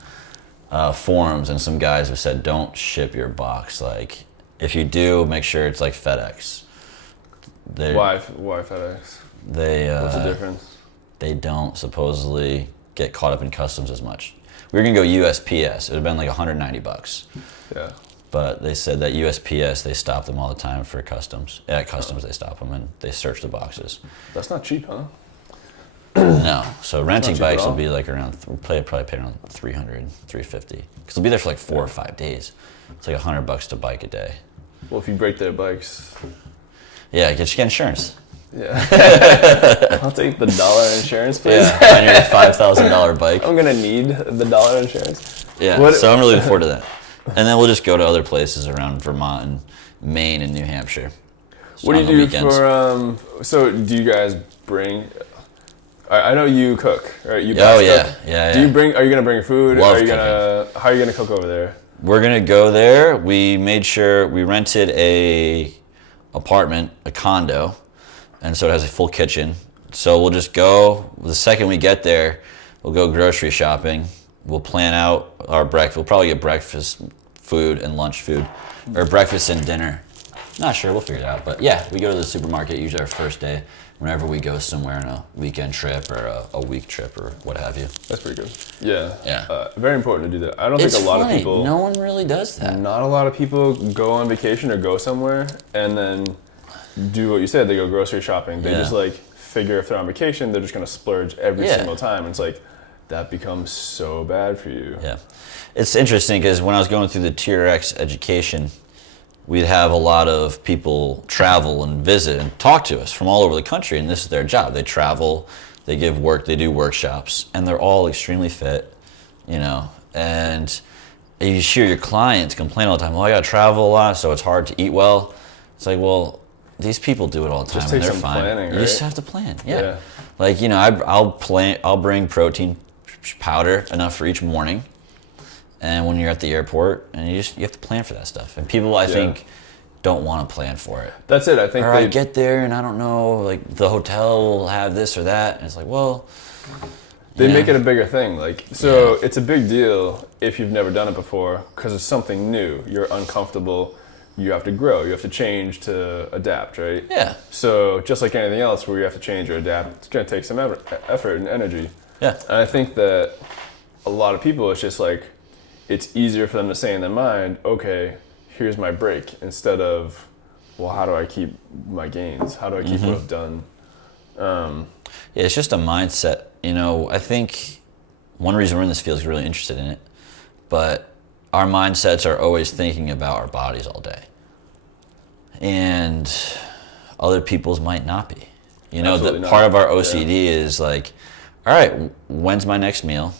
forums, and some guys have said, don't ship your box. Like, if you do, make sure it's like FedEx. Why FedEx? What's the difference? They don't supposedly get caught up in customs as much. We were gonna go USPS. It would have been like $190. Yeah. But they said that USPS, they stop them all the time for customs. At customs, they stop them and they search the boxes. That's not cheap, huh? No. So renting bikes will be like around, we'll probably pay around $300, $350. Because they'll be there for like 4 or 5 days. It's like $100 to bike a day. Well, if you break their bikes. Yeah, get insurance. Yeah. I'll take the dollar insurance, please. Yeah, on your $5,000 bike. I'm going to need the dollar insurance. Yeah, so I'm really looking forward to that. And then we'll just go to other places around Vermont and Maine and New Hampshire. So what do you do for, so do you guys bring, I know you cook, right? You oh, yeah. Do you bring, are you going to bring food? Love cooking. How are you going to cook over there? We're going to go there. We made sure, we rented a apartment, a condo, and so it has a full kitchen. So we'll just go, the second we get there, we'll go grocery shopping. We'll plan out our breakfast. We'll probably get breakfast food and lunch food, or breakfast and dinner. Not sure, we'll figure it out. But yeah, we go to the supermarket usually our first day, whenever we go somewhere on a weekend trip or a week trip or what have you. That's pretty good. Yeah. Yeah. Very important to do that. I don't think a lot of people. No one really does that. Not a lot of people go on vacation or go somewhere and then do what you said. They go grocery shopping. They just like figure if they're on vacation, they're just gonna splurge every single time. And it's like that becomes so bad for you. Yeah. It's interesting because when I was going through the TRX education, we'd have a lot of people travel and visit and talk to us from all over the country, and this is their job. They travel, they give work, they do workshops, and they're all extremely fit, and you hear your clients complain all the time, well, I gotta travel a lot, so it's hard to eat well. It's like, well, these people do it all the time and they're fine. Planning, right? You just have to plan. Yeah. Like, I'll bring protein powder enough for each morning. And when you're at the airport, and you have to plan for that stuff. And people, I think, don't want to plan for it. That's it. I think. Or I get there and I don't know, like the hotel will have this or that, and it's like, well. They make it a bigger thing. Like, so it's a big deal if you've never done it before because it's something new. You're uncomfortable. You have to grow. You have to change to adapt, right? Yeah. So just like anything else, where you have to change or adapt, it's going to take some effort and energy. Yeah. And I think that a lot of people, it's just like, it's easier for them to say in their mind, okay, here's my break, instead of, well, how do I keep my gains? How do I keep what I've done? Yeah, it's just a mindset. I think one reason we're in this field is we're really interested in it, but our mindsets are always thinking about our bodies all day. And other people's might not be. Part of our OCD is like, all right, when's my next meal?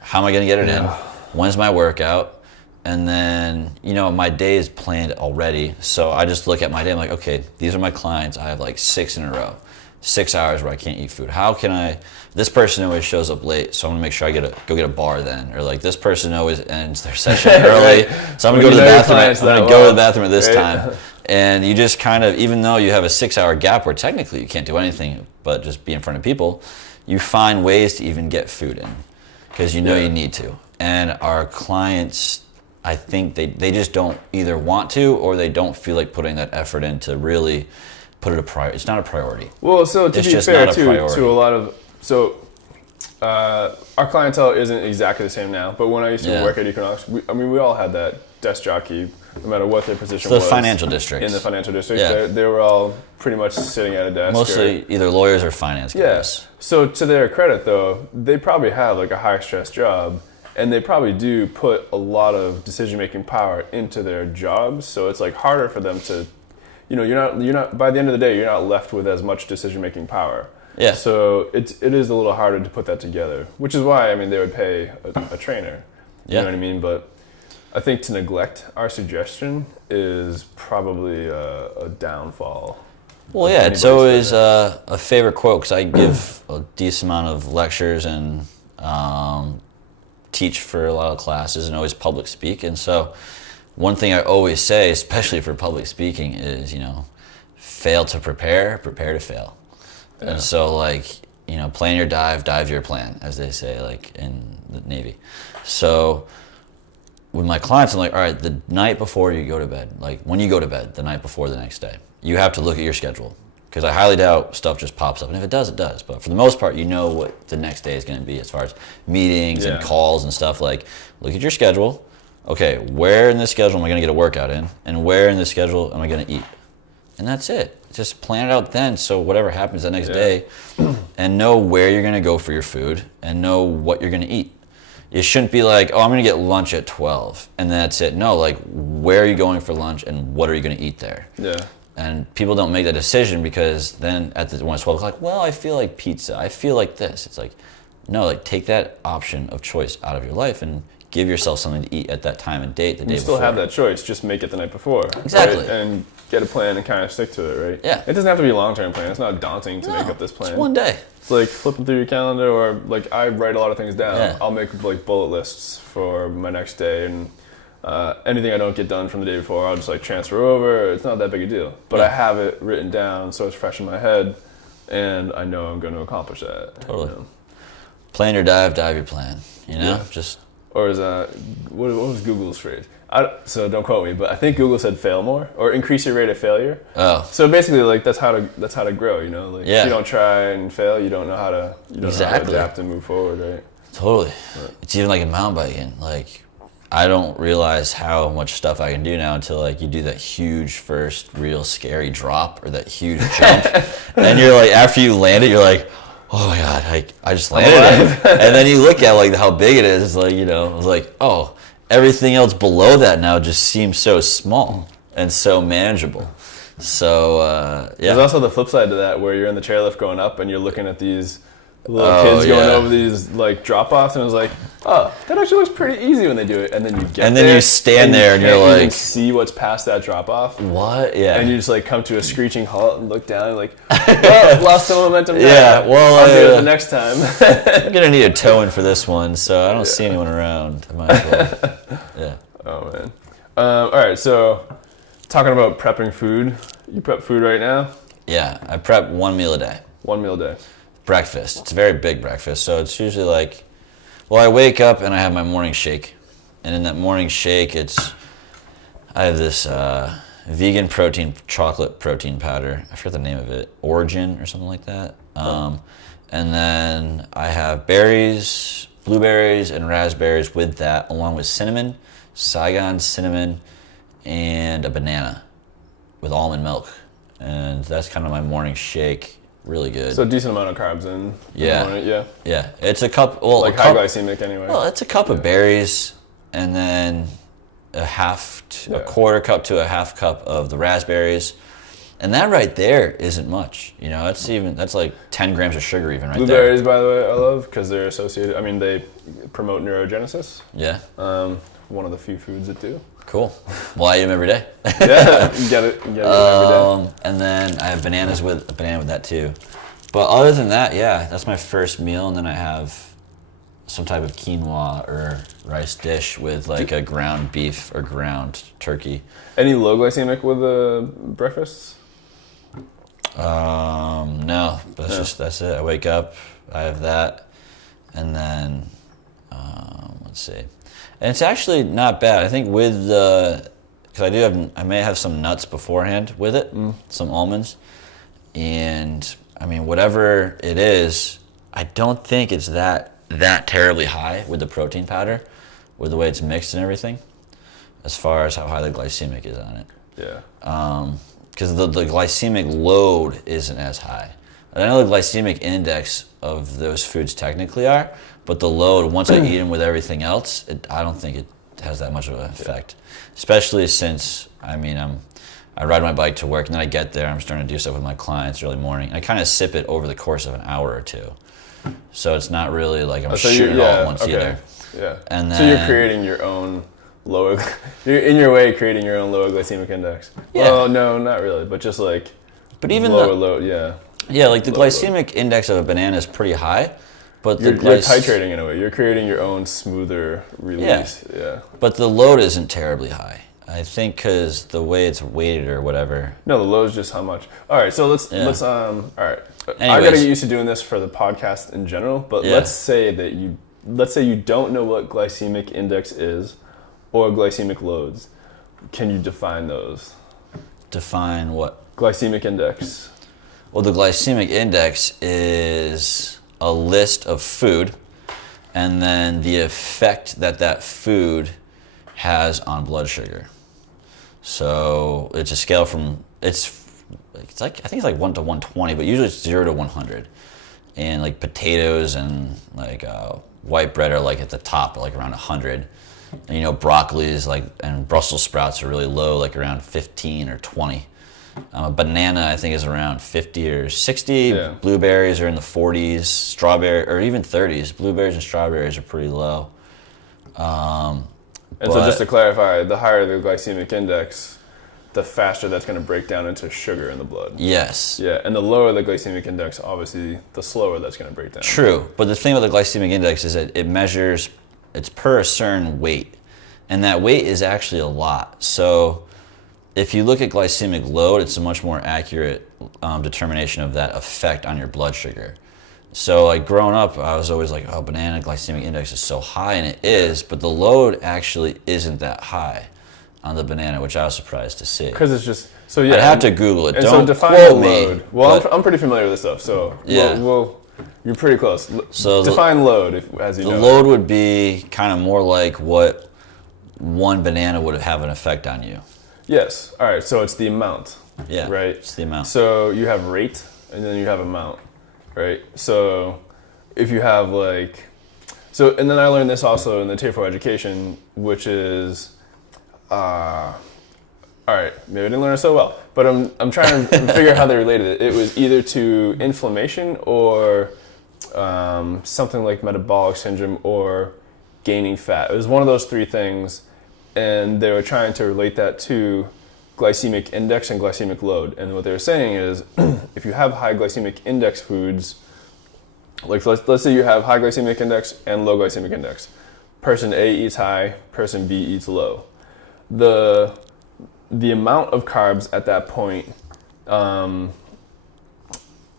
How am I going to get it in? When's my workout? And then, my day is planned already. So I just look at my day. I'm like, okay, these are my clients. I have like 6 in a row. 6 hours where I can't eat food. How can I? This person always shows up late, so I'm gonna make sure I go get a bar then. Or like this person always ends their session early, so I'm gonna go to the bathroom. I'm gonna go to the bathroom at this time. And you just kind of, even though you have a 6 hour gap where technically you can't do anything but just be in front of people, you find ways to even get food in because you know you need to. And our clients, I think they just don't either want to or they don't feel like putting that effort in to really put it a priority. It's not a priority. Well, so to be fair to a lot of, our clientele isn't exactly the same now, but when I used to work at Equinox, we all had that desk jockey, no matter what their position was. The financial district. In the financial district, they were all pretty much sitting at a desk. Mostly either lawyers or finance guys. Yes. So to their credit, though, they probably have like a high-stress job, and they probably do put a lot of decision-making power into their jobs. So it's like harder for them to, you're not. By the end of the day, you're not left with as much decision-making power. Yeah. So it is a little harder to put that together, which is why they would pay a trainer. You know what I mean? But I think to neglect our suggestion is probably a downfall. Well, yeah, it's always a favorite quote because I give a decent amount of lectures and teach for a lot of classes and always public speak. And so one thing I always say, especially for public speaking, is, fail to prepare, prepare to fail. Yeah. And so plan your dive, dive your plan, as they say, like in the Navy. So with my clients, I'm like, all right, the night before you go to bed, like when you go to bed, the night before the next day, you have to look at your schedule because I highly doubt stuff just pops up. And if it does, it does. But for the most part, you know what the next day is going to be as far as meetings and calls and stuff. Like, look at your schedule. Okay, where in this schedule am I going to get a workout in? And where in this schedule am I going to eat? And that's it. Just plan it out then, so whatever happens the next day, and know where you're going to go for your food and know what you're going to eat. It shouldn't be like, I'm going to get lunch at 12, and that's it. No, like, where are you going for lunch, and what are you going to eat there? Yeah. And people don't make that decision because then when it's 12 o'clock, well, I feel like pizza. I feel like this. It's like, no, like, take that option of choice out of your life and give yourself something to eat at that time and date, the day before. You still have that choice, just make it the night before. Exactly. Right? And get a plan and kind of stick to it, right? Yeah. It doesn't have to be a long-term plan. It's not daunting to make up this plan. It's one day. It's like flipping through your calendar, or like I write a lot of things down. Yeah. I'll make like bullet lists for my next day, and anything I don't get done from the day before, I'll just like transfer over. It's not that big a deal. But I have it written down so it's fresh in my head, and I know I'm going to accomplish that. Totally. Plan your dive, dive your plan. Just... Or is what was Google's phrase? So don't quote me, but I think Google said fail more or increase your rate of failure. Oh. So basically, like that's how to grow. Like if you don't try and fail, you don't know how to know how to adapt and move forward, right? Totally. Right. It's even like in mountain biking. Like I don't realize how much stuff I can do now until like you do that huge first real scary drop or that huge jump, and you're like after you land it, you're like, oh my God, I just landed it. And then you look at like how big it is, it's like, it's like, oh, everything else below that now just seems so small and so manageable. So, There's also the flip side to that where you're in the chairlift going up and you're looking at these little kids going over these like drop-offs, and it was like, oh, that actually looks pretty easy when they do it. And then you get and then there, you stand there and you're you like, can see what's past that drop-off. What? Yeah. And you just like come to a screeching halt and look down and like, well, lost some momentum now. Yeah, well, I'll do it the next time. I'm gonna need a tow in for this one, so I don't see anyone around. I might as well. Yeah. Oh man. All right, so talking about prepping food, you prep food right now? Yeah, I prep one meal a day. One meal a day. Breakfast. It's a very big breakfast, so it's usually like, I wake up and I have my morning shake, and in that morning shake, I have this vegan protein, chocolate protein powder. I forget the name of it, Origin or something like that. And then I have berries, blueberries, and raspberries with that, along with cinnamon, Saigon cinnamon, and a banana with almond milk, and that's kind of my morning shake. Really good. So a decent amount of carbs in the morning, Yeah, it's a cup. Well, like high glycemic anyway. Well, it's a cup of berries, and then a quarter cup to a half cup of the raspberries, and that right there isn't much. That's like 10 grams of sugar even right there. Blueberries, by the way, I love because they're associated. I mean, they promote neurogenesis. Yeah. One of the few foods that do. Cool. Well, I eat them every day. Yeah, you get it every day. And then I have a banana with that too. But other than that, yeah, that's my first meal, and then I have some type of quinoa or rice dish with like a ground beef or ground turkey. Any low glycemic with the breakfast? No, that's it. I wake up, I have that, and then let's see, and it's actually not bad. I think with because I may have some nuts beforehand with it, some almonds, and I mean whatever it is, I don't think it's that terribly high with the protein powder, with the way it's mixed and everything, as far as how high the glycemic is on it. Yeah. Because the glycemic load isn't as high. I know the glycemic index of those foods technically are, but the load, once I eat them with everything else, I don't think it has that much of an effect. Especially since, I mean, I ride my bike to work, and then I get there, I'm starting to do stuff with my clients early morning. I kind of sip it over the course of an hour or two. So it's not really like I'm shooting it all at once either. Yeah. And then, so you're creating your own you're in your way creating your own lower glycemic index. Yeah. Well, no, not really, but just like lower load, yeah. Yeah, like the glycemic index of a banana is pretty high, but you're titrating in a way. You're creating your own smoother release. Yeah. But the load isn't terribly high. I think because the way it's weighted or whatever. No, the load is just how much. All right, so let's all right. Anyways. I gotta get used to doing this for the podcast in general, but let's say you don't know what glycemic index is or glycemic loads. Can you define those? Define what? Glycemic index. Well, the glycemic index is a list of food and then the effect that food has on blood sugar. So it's a scale from it's like I think it's like 1 to 120, but usually it's 0 to 100. And like potatoes and like white bread are like at the top, like around 100. And broccoli is like, and Brussels sprouts are really low, like around 15 or 20. A banana I think is around 50 or 60. Yeah. Blueberries are in the 40s. Strawberry or even 30s. Blueberries and strawberries are pretty low. And so just to clarify, the higher the glycemic index, the faster that's going to break down into sugar in the blood. Yes. Yeah, and the lower the glycemic index, obviously, the slower that's going to break down. True, but the thing with the glycemic index is that it measures, it's per a certain weight, and that weight is actually a lot. So if you look at glycemic load, it's a much more accurate determination of that effect on your blood sugar. So like growing up, I was always like, oh, banana glycemic index is so high, and it is, but the load actually isn't that high on the banana, which I was surprised to see. Because it's just, so yeah. I have to Google it. And Don't so define quote load. me. Well, I'm pretty familiar with this stuff, so yeah. You're pretty close. So define load, as you know. The load would be kind of more like what one banana would have an effect on you. Yes. All right. So it's the amount. Yeah. Right. It's the amount. So you have rate, and then you have amount, right? So if you have and then I learned this also in the Tier 4 education, which is, all right, maybe I didn't learn it so well, but I'm trying to figure out how they related it. It was either to inflammation or something like metabolic syndrome or gaining fat. It was one of those three things, and they were trying to relate that to glycemic index and glycemic load. And what they were saying is, if you have high glycemic index foods, like let's say you have high glycemic index and low glycemic index. Person A eats high, person B eats low. The amount of carbs at that point, it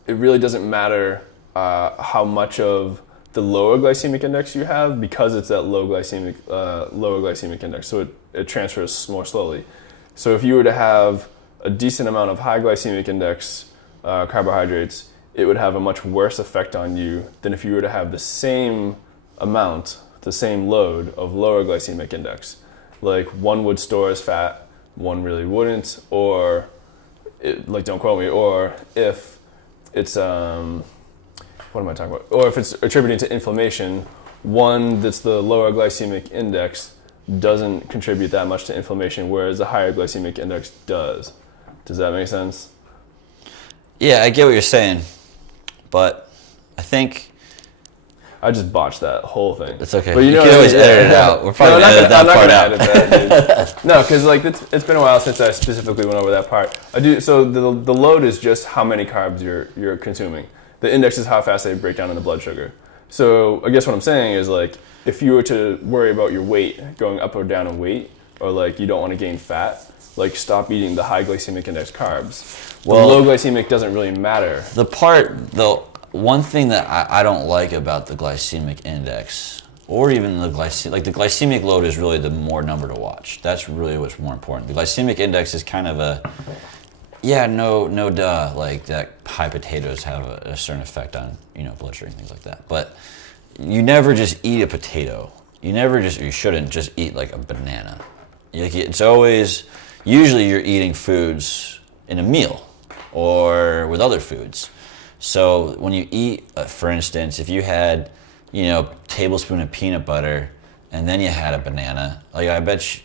really doesn't matter how much of the lower glycemic index you have, because it's that lower glycemic index, so it transfers more slowly. So if you were to have a decent amount of high glycemic index carbohydrates, it would have a much worse effect on you than if you were to have the same amount, the same load of lower glycemic index. Like one would store as fat, one really wouldn't, or don't quote me, or if it's what am I talking about? Or if it's attributing to inflammation, one that's the lower glycemic index doesn't contribute that much to inflammation, whereas the higher glycemic index does. Does that make sense? Yeah, I get what you're saying, but I think I just botched that whole thing. It's okay. But you can always edit it out. We're probably gonna edit that part out. That, no, because it's been a while since I specifically went over that part. I do. So the load is just how many carbs you're consuming. The index is how fast they break down into blood sugar. So I guess what I'm saying is like, if you were to worry about your weight going up or down in weight, or like you don't want to gain fat, like stop eating the high glycemic index carbs. Well, the low glycemic doesn't really matter. The one thing that I don't like about the glycemic index, or even the glycemic load is really the more number to watch. That's really what's more important. The glycemic index is kind of no duh, like that high potatoes have a certain effect on, blood sugar and things like that. But you never just eat a potato. You shouldn't just eat like a banana. It's always, usually you're eating foods in a meal or with other foods. So when you eat, for instance, if you had, tablespoon of peanut butter and then you had a banana, like I bet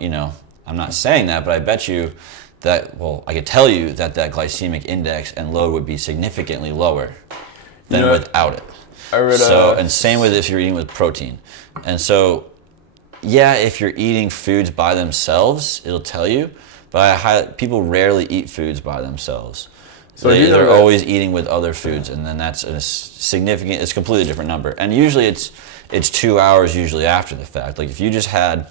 you I'm not saying that, but I bet you that, I could tell you that glycemic index and load would be significantly lower than without it. And same with if you're eating with protein. And so, if you're eating foods by themselves, it'll tell you, but people rarely eat foods by themselves. So they're always eating with other foods, and then that's it's a completely different number. And usually it's 2 hours usually after the fact. Like if you just had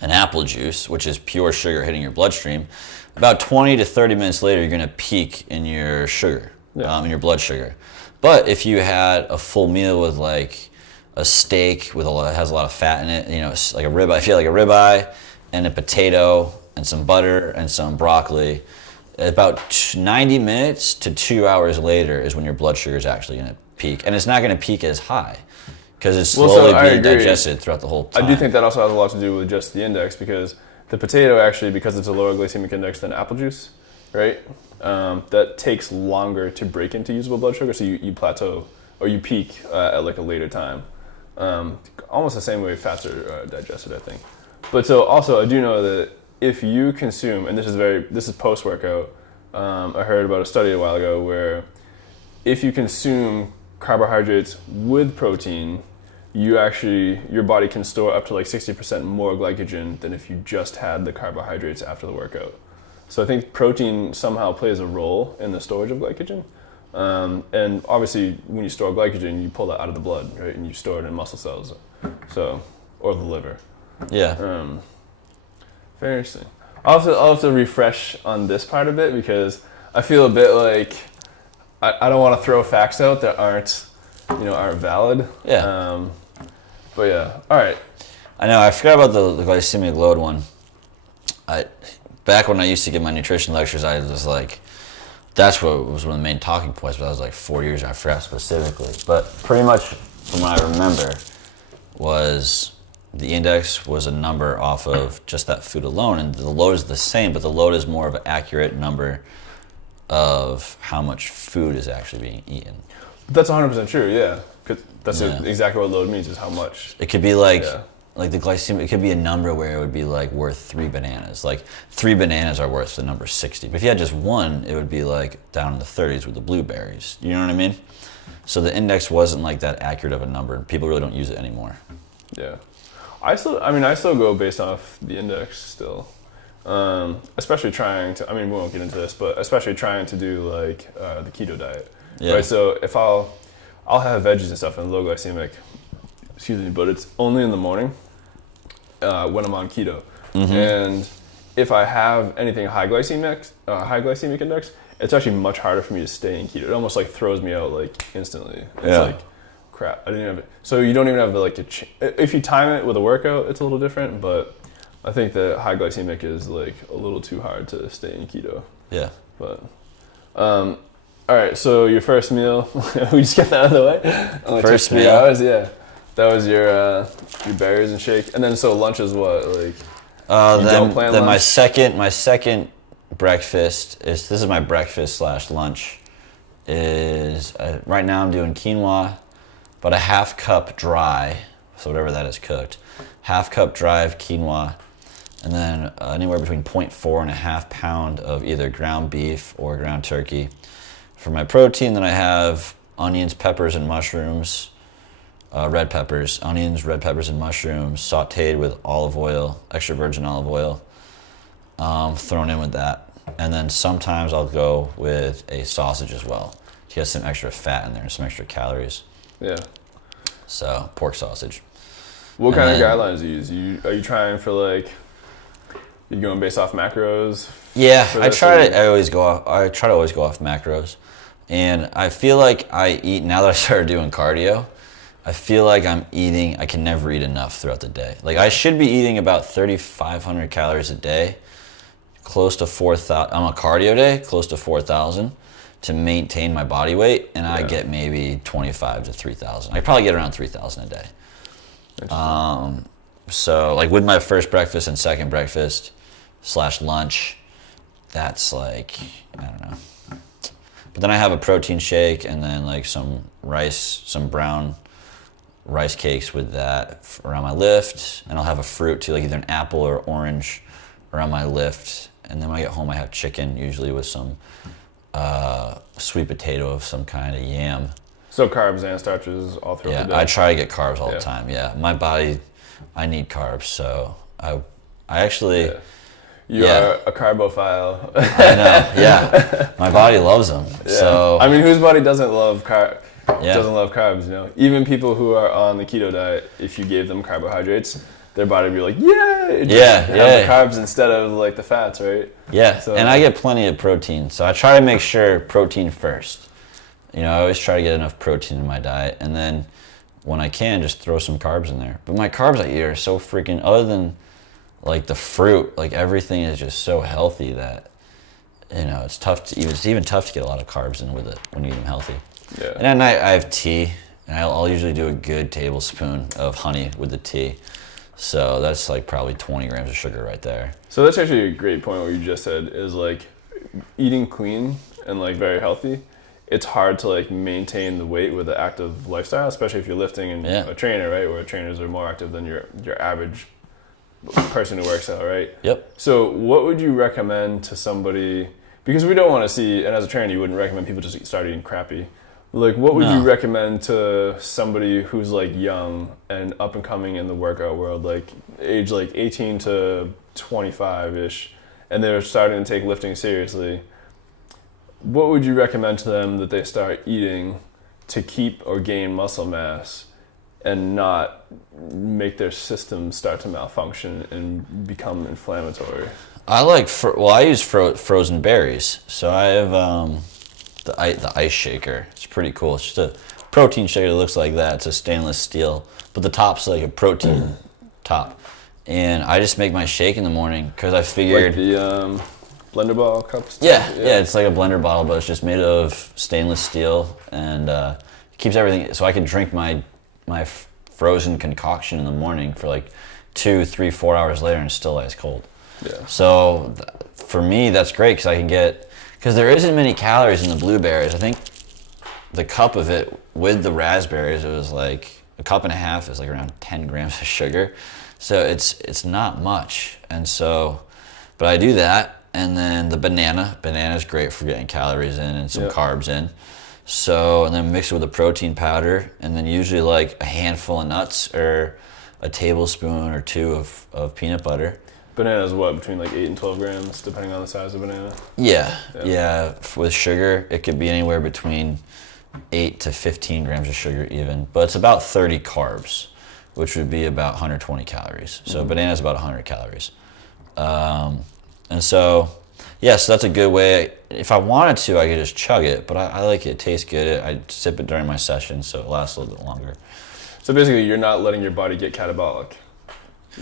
an apple juice, which is pure sugar hitting your bloodstream, about 20 to 30 minutes later, you're going to peak in your sugar, in your blood sugar. But if you had a full meal with like a steak has a lot of fat in it, it's like a ribeye. If you had like a ribeye and a potato and some butter and some broccoli, about 90 minutes to 2 hours later is when your blood sugar is actually going to peak. And it's not going to peak as high because it's slowly being digested throughout the whole time. I do think that also has a lot to do with just the index, because the potato actually, because it's a lower glycemic index than apple juice, right? That takes longer to break into usable blood sugar, so you plateau or you peak at like a later time. Almost the same way fats are digested, I think. But so also I do know that if you consume, and this is post-workout, I heard about a study a while ago where if you consume carbohydrates with protein, your body can store up to like 60% more glycogen than if you just had the carbohydrates after the workout. So I think protein somehow plays a role in the storage of glycogen. And obviously when you store glycogen, you pull that out of the blood, right? And you store it in muscle cells, or the liver. Yeah. Very interesting. I'll have to refresh on this part of it, because I feel a bit like I don't want to throw facts out that aren't valid. Yeah. But yeah, all right. I know, I forgot about the glycemic load one. Back when I used to give my nutrition lectures, I was like, that's what was one of the main talking points, but that was like 4 years ago, I forgot specifically. But pretty much from what I remember was the index was a number off of just that food alone, and the load is the same, but the load is more of an accurate number of how much food is actually being eaten. That's 100% true, yeah. 'Cause that's exactly what load means, is how much. It could be like the glycemic, it could be a number where it would be like worth 3 bananas. Like 3 bananas are worth the number 60. But if you had just one, it would be like down in the 30s with the blueberries. You know what I mean? So the index wasn't like that accurate of a number. People really don't use it anymore. Yeah. I still go based off the index still. Especially trying to, we won't get into this, but especially trying to do like the keto diet. Yeah. Right, so if I'll have veggies and stuff and low glycemic, but it's only in the morning when I'm on keto. Mm-hmm. And if I have anything high glycemic index, it's actually much harder for me to stay in keto. It almost like throws me out like instantly. It's like, crap, I didn't have it. So you don't even have if you time it with a workout, it's a little different, but I think that high glycemic is like a little too hard to stay in keto. Yeah. But, all right, so your first meal, we just get that out of the way? Only first took 3 meal? hours, yeah. That was your berries and shake. And then so lunch is what? Like then my second breakfast this is my breakfast / lunch is right now I'm doing quinoa, but a half cup dry, so whatever that is cooked, half cup dry of quinoa, and then anywhere between 0.4 and a half pound of either ground beef or ground turkey. For my protein, then I have onions, peppers, and mushrooms, red peppers, and mushrooms, sauteed with olive oil, extra virgin olive oil, thrown in with that. And then sometimes I'll go with a sausage as well. to get some extra fat in there and some extra calories. Yeah. So pork sausage. What kind of guidelines do you use? Are you trying for like, you going based off macros? Yeah, I try to always go off macros. And I feel like I eat, now that I started doing cardio, I feel like I can never eat enough throughout the day. Like I should be eating about 3,500 calories a day, close to 4,000, on a cardio day, close to 4,000 to maintain my body weight. And I get maybe 25 to 3,000. I probably get around 3,000 a day. So like with my first breakfast and second breakfast / lunch, that's like, I don't know. But then I have a protein shake and then like some brown rice cakes with that around my lift. And I'll have a fruit too, like either an apple or orange around my lift. And then when I get home, I have chicken, usually with some sweet potato of some kind of yam. So carbs and starches all throughout the day? I try to get carbs all the time, My body, I need carbs, so I actually... Yeah. You are a carbophile. I know, My body loves them. Yeah. So I mean, whose body doesn't love doesn't love carbs, you know? Even people who are on the keto diet, if you gave them carbohydrates, their body would be like, have the carbs instead of like the fats, right? Yeah, so, and I get plenty of protein, so I try to make sure protein first. You know, I always try to get enough protein in my diet, and then when I can, just throw some carbs in there. But my carbs I eat are so freaking, other than like the fruit, like everything is just so healthy that, you know, it's even tough to get a lot of carbs in with it when you eat them healthy. Yeah. And at night I have tea, and I'll usually do a good tablespoon of honey with the tea. So that's like probably 20 grams of sugar right there. So that's actually a great point what you just said, is like eating clean and like very healthy. It's hard to like maintain the weight with an active lifestyle, especially if you're lifting and a trainer, right? Where trainers are more active than your average person who works out, right? Yep. So what would you recommend to somebody, because we don't want to see, and as a trainer you wouldn't recommend people just start eating crappy. Like what would you recommend to somebody who's like young and up and coming in the workout world, like age like 18 to 25-ish, and they're starting to take lifting seriously? What would you recommend to them that they start eating to keep or gain muscle mass and not make their system start to malfunction and become inflammatory? I use frozen berries. So I have the ice shaker. It's pretty cool. It's just a protein shaker that looks like that. It's a stainless steel, but the top's like a protein top. And I just make my shake in the morning because I figured... Like the blender bottle cups? Yeah, it's like a blender bottle, but it's just made of stainless steel and keeps everything... So I can drink my frozen concoction in the morning for like 2, 3, 4 hours later and it's still ice cold. Yeah. So for me, that's great because I can get... Because there isn't many calories in the blueberries. I think the cup of it with the raspberries, it was like a cup and a half is like around 10 grams of sugar. So it's not much. And so, but I do that. And then the banana's great for getting calories in and some carbs in. So, and then mix it with a protein powder, and then usually like a handful of nuts or a tablespoon or 2 of peanut butter. Banana's what, between like 8 and 12 grams, depending on the size of banana? Yeah. With sugar, it could be anywhere between 8 to 15 grams of sugar even, but it's about 30 carbs, which would be about 120 calories. So banana's about 100 calories. And so, so that's a good way. If I wanted to, I could just chug it, but I like it. It tastes good. I sip it during my session, so it lasts a little bit longer. So basically, you're not letting your body get catabolic.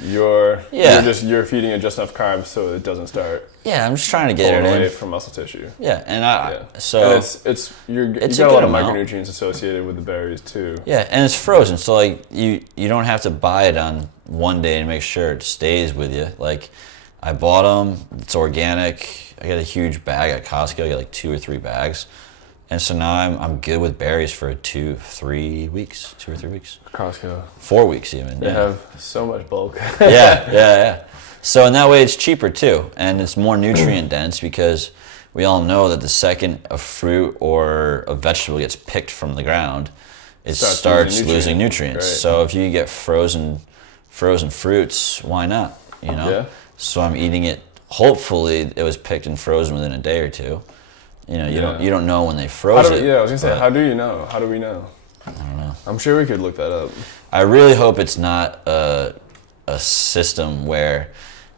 You're feeding it just enough carbs so it doesn't start. Yeah, I'm just trying to get it away from muscle tissue. Yeah, and you got a lot of micronutrients associated with the berries too. Yeah, and it's frozen, so like you don't have to buy it on one day to make sure it stays with you. Like I bought them. It's organic. I got a huge bag at Costco. I got like 2 or 3 bags. And so now I'm good with berries for 2 or 3 weeks. Costco. 4 weeks even. They have so much bulk. Yeah. So in that way it's cheaper too. And it's more nutrient dense because we all know that the second a fruit or a vegetable gets picked from the ground, it starts losing nutrients. Right. So if you get frozen fruits, why not? You know? Yeah. So I'm eating it. Hopefully it was picked and frozen within a day or 2. You don't know when they froze it. Yeah, I was gonna say, how do you know? How do we know? I don't know. I'm sure we could look that up. I really hope it's not a system where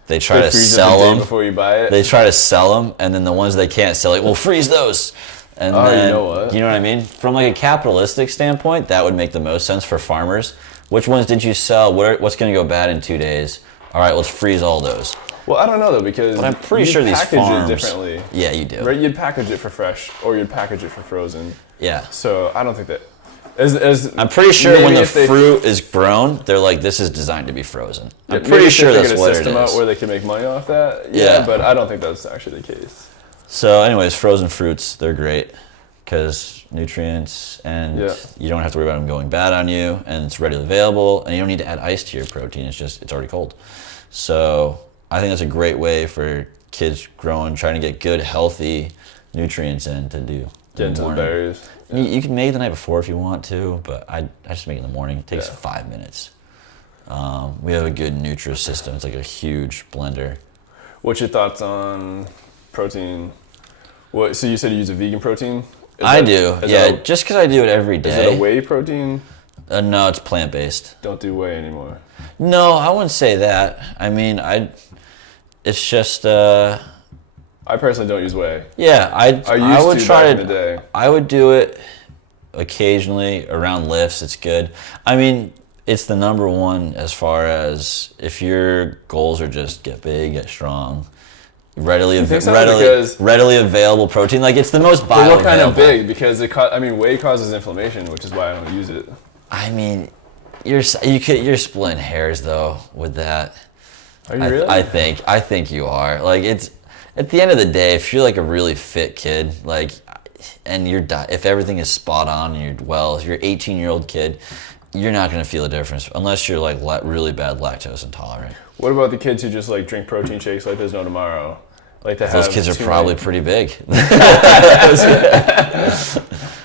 they try to sell them before you buy it. They try to sell them, and then the ones they can't sell, like, we'll freeze those. And then, you know what? You know what I mean? From like a capitalistic standpoint, that would make the most sense for farmers. Which ones did you sell? What's going to go bad in 2 days? All right, let's freeze all those. Well, I don't know though, because but I'm pretty sure these farms it differently. Yeah, you do. Right, you'd package it for fresh, or you'd package it for frozen. Yeah. So I don't think that. I'm pretty sure when the fruit is grown, they're like, this is designed to be frozen. I'm pretty sure that's what it is. System out where they can make money off that. Yeah, but I don't think that's actually the case. So, anyways, frozen fruits, they're great because nutrients, and you don't have to worry about them going bad on you, and it's readily available, and you don't need to add ice to your protein. It's already cold. So I think that's a great way for kids growing, trying to get good, healthy nutrients in to do. Get into the berries. Yeah. You can make it the night before if you want to, but I just make it in the morning. It takes 5 minutes. We have a good Nutri-System. It's like a huge blender. What's your thoughts on protein? So you said you use a vegan protein? I do. Yeah, just because I do it every day. Is it a whey protein? No, it's plant-based. Don't do whey anymore. No, I wouldn't say that. I mean, it's just... I personally don't use whey. Yeah, I would try back in the day. I would do it occasionally around lifts. It's good. I mean, it's the number one as far as if your goals are just get big, get strong, readily available protein. Like, it's the most bioavailable. But what kind of big? Because whey causes inflammation, which is why I don't use it. I mean, you're splitting hairs though with that. Are you really? I think you are. Like, it's at the end of the day, if you're like a really fit kid, like, and if everything is spot on and if you're an 18-year-old kid, you're not going to feel a difference unless you're like really bad lactose intolerant. What about the kids who just like drink protein shakes like there's no tomorrow? Like those kids are probably pretty big.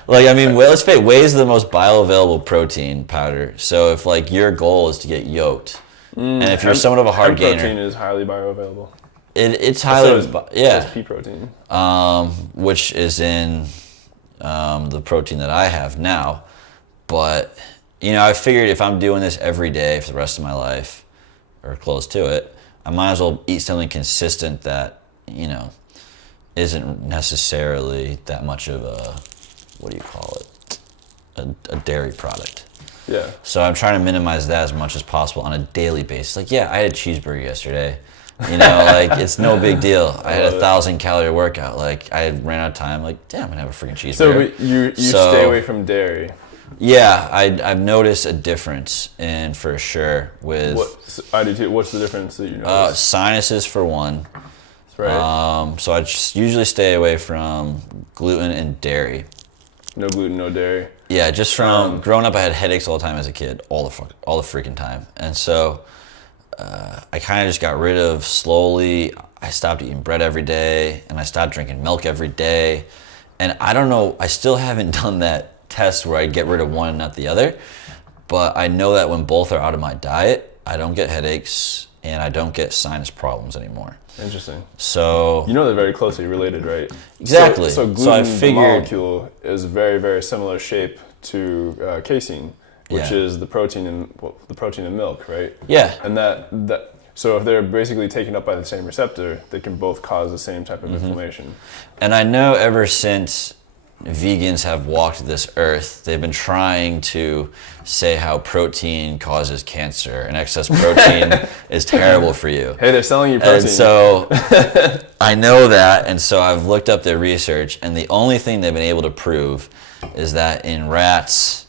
Like, I mean, let's face it, whey is the most bioavailable protein powder. So if like your goal is to get yoked, and if you're somewhat of a hard gainer, protein is highly bioavailable. It's highly, so pea protein, which is in the protein that I have now. But I figured if I'm doing this every day for the rest of my life, or close to it, I might as well eat something consistent that isn't necessarily that much of a a dairy product. Yeah. So I'm trying to minimize that as much as possible on a daily basis. Like, I had a cheeseburger yesterday. Like, it's no big deal. I had a 1,000-calorie workout. Like, I ran out of time. Like, damn, I'm gonna have a freaking cheeseburger. So you stay away from dairy. Yeah, I've noticed a difference, and for sure with. I do too. What's the difference that you notice? Sinuses for one. Right. So I just usually stay away from gluten and dairy. No gluten, no dairy. Yeah, just from growing up, I had headaches all the time as a kid, all the freaking time, and so I kind of just got rid of slowly. I stopped eating bread every day, and I stopped drinking milk every day, and I don't know. I still haven't done that test where I get rid of one and not the other, but I know that when both are out of my diet, I don't get headaches and I don't get sinus problems anymore. Interesting. So they're very closely related, right? Exactly. So gluten, the molecule, is very, very similar shape to casein, which is the protein in milk, right? Yeah. And so if they're basically taken up by the same receptor, they can both cause the same type of inflammation. And I know ever since vegans have walked this earth, they've been trying to say how protein causes cancer and excess protein is terrible for you. Hey, they're selling you protein. And so I know that, and so I've looked up their research, and the only thing they've been able to prove is that in rats,